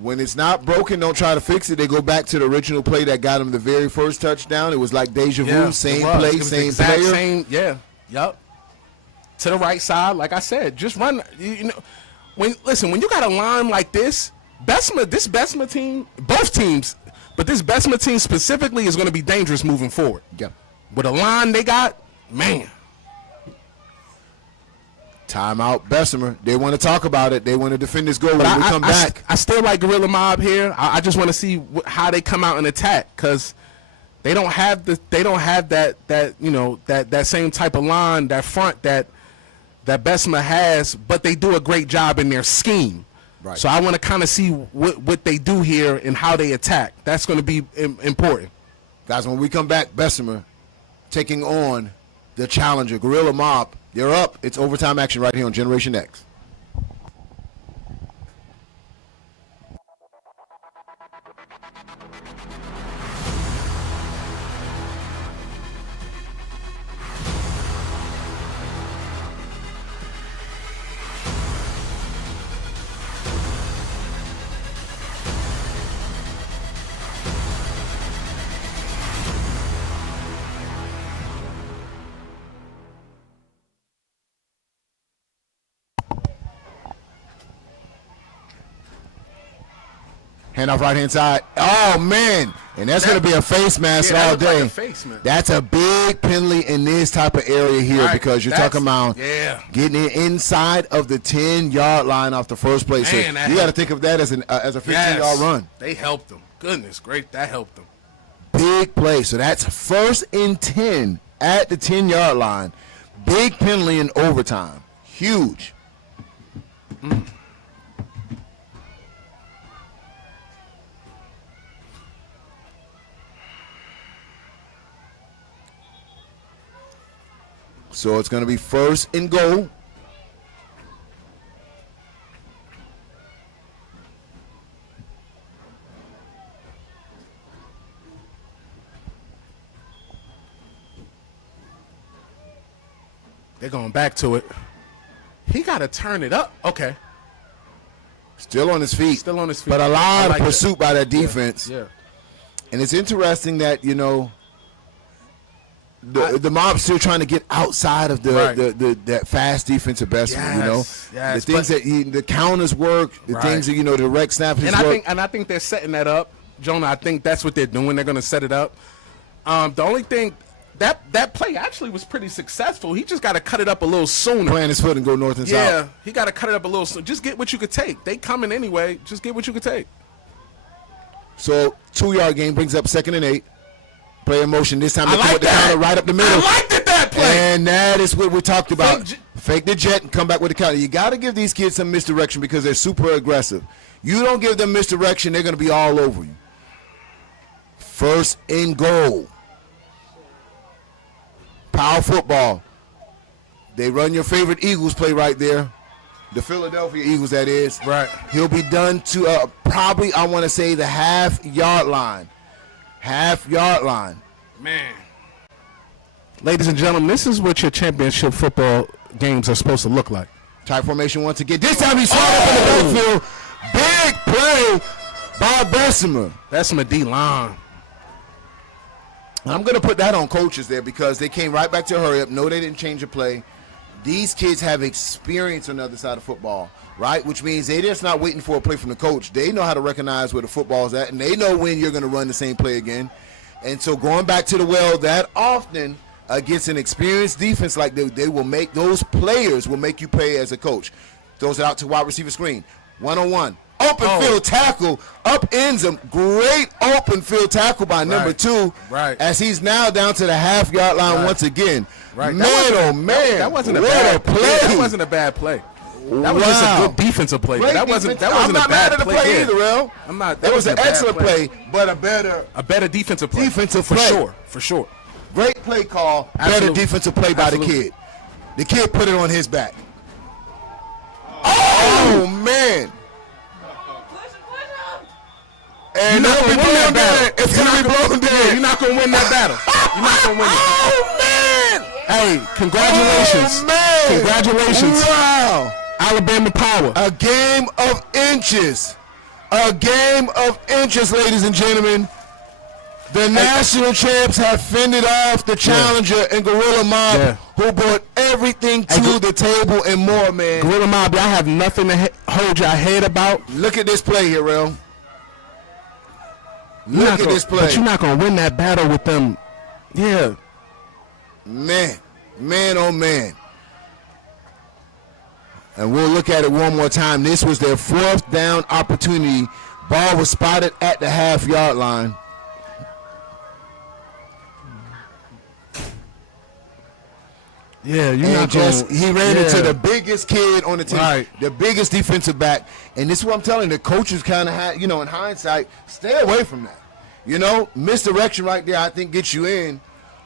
when it's not broken, don't try to fix it. They go back to the original play that got them the very first touchdown. It was like deja vu, same play, same player. Yep. To the right side, like I said, just run. When you got a line like this Bessemer team, both teams, but this Bessemer team specifically is going to be dangerous moving forward. Yeah. With a line they got, man. Timeout, Bessemer. They want to talk about it. They want to defend this goal when we come back. I still like Gorilla Mob here. I just want to see how they come out and attack because they don't have that same type of line, that front that Bessemer has, but they do a great job in their scheme. Right. So I want to kind of see what they do here and how they attack. That's going to be important. Guys, when we come back, Bessemer taking on the challenger, Gorilla Mob. You're up. It's overtime action right here on Generation X. Hand off right-hand side. Oh, man. And that's going to be a face mask all day. Like a face mask. That's a big penalty in this type of area here because you're talking about getting it inside of the 10-yard line off the first play. So you got to think of that as a 15-yard run. They helped them. Goodness, great. That helped them. Big play. So that's 1st and 10 at the 10-yard line. Big penalty in overtime. Huge. So it's going to be 1st and goal. They're going back to it. He got to turn it up. Okay. Still on his feet. Still on his feet. But a lot like of pursuit by that defense. Yeah. And it's interesting that, the mob's still trying to get outside of that fast defensive Bessemer, the things the counters work, the things that the direct snaps work. I think they're setting that up, Jonah. I think that's what they're doing. They're going to set it up. The only thing that play actually was pretty successful. He just got to cut it up a little sooner. Plant his foot and go north and south. Yeah, he got to cut it up a little sooner. Just get what you could take. They coming anyway. Just get what you could take. So 2-yard game brings up 2nd and 8. Play in motion. This time they come with the counter right up the middle. I liked that play. And that is what we talked about. Fake the jet and come back with the counter. You got to give these kids some misdirection because they're super aggressive. You don't give them misdirection, they're going to be all over you. 1st and goal. Power football. They run your favorite Eagles play right there. The Philadelphia Eagles, that is. Right. He'll be done to probably, I want to say, the half-yard line. Half-yard line. Man. Ladies and gentlemen, this is what your championship football games are supposed to look like. Tight formation once again. This time he's up in the backfield. Big play by Bessemer. Bessemer D-line. I'm going to put that on coaches there because they came right back to hurry up. No, they didn't change the play. These kids have experience on the other side of football, right? Which means they're just not waiting for a play from the coach. They know how to recognize where the football's at, and they know when you're going to run the same play again. And so going back to the well that often against an experienced defense like they will make, those players will make you pay as a coach. Throws it out to wide receiver screen. One-on-one. Open field tackle, up ends him. Great open field tackle by number 2. Right. As he's now down to the half-yard line once again. Right. Man, oh man. That wasn't a bad play. That wasn't a bad play. That was just a good defensive play. That wasn't I'm not a bad mad at the play either, Real. I'm not. That was an excellent play, but a better defensive play. For sure. Great play call. Absolutely. Better defensive play by the kid. The kid put it on his back. Oh man. And you're not gonna win that battle. It's gonna be blown down. You're not gonna win that battle. You're not gonna win it. Oh man! Hey, congratulations! Oh man! Congratulations! Wow! Alabama power. A game of inches. A game of inches, ladies and gentlemen. The national champs have fended off the challenger and Gorilla Mob, who brought everything to the table and more, man. Gorilla Mob, y'all have nothing to hold your head about. Look at this play here, Real. Look at this play. But you're not going to win that battle with them. Yeah. Man, oh man. And we'll look at it one more time. This was their 4th down opportunity. Ball was spotted at the half-yard line. Yeah, you're not just gonna, he ran into the biggest kid on the team, the biggest defensive back, and this is what I'm telling you. The coaches kind of had, in hindsight, stay away from that. Misdirection right there, I think gets you in.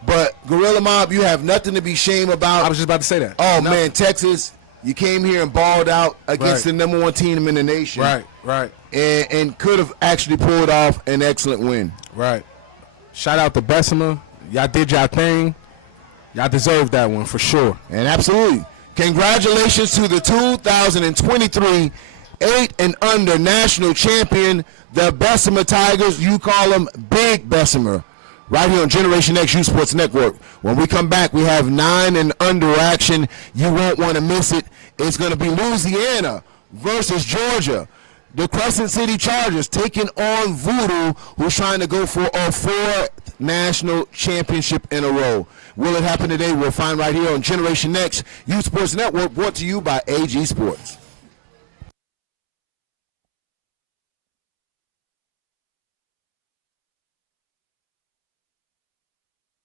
But Gorilla Mob, you have nothing to be ashamed about. I was just about to say that. Oh man, Texas, you came here and balled out against the number 1 team in the nation. Right. And could have actually pulled off an excellent win. Right. Shout out to Bessemer. Y'all did y'all thing. Y'all deserve that one for sure. And absolutely. Congratulations to the 2023 8 and under national champion, the Bessemer Tigers. You call them Big Bessemer. Right here on Generation X Youth Sports Network. When we come back, we have 9 and under action. You won't want to miss it. It's going to be Louisiana versus Georgia. The Crescent City Chargers taking on Voodoo, who's trying to go for a 4th national championship in a row. Will it happen today? We'll find right here on Generation Next Youth Sports Network, brought to you by AG Sports.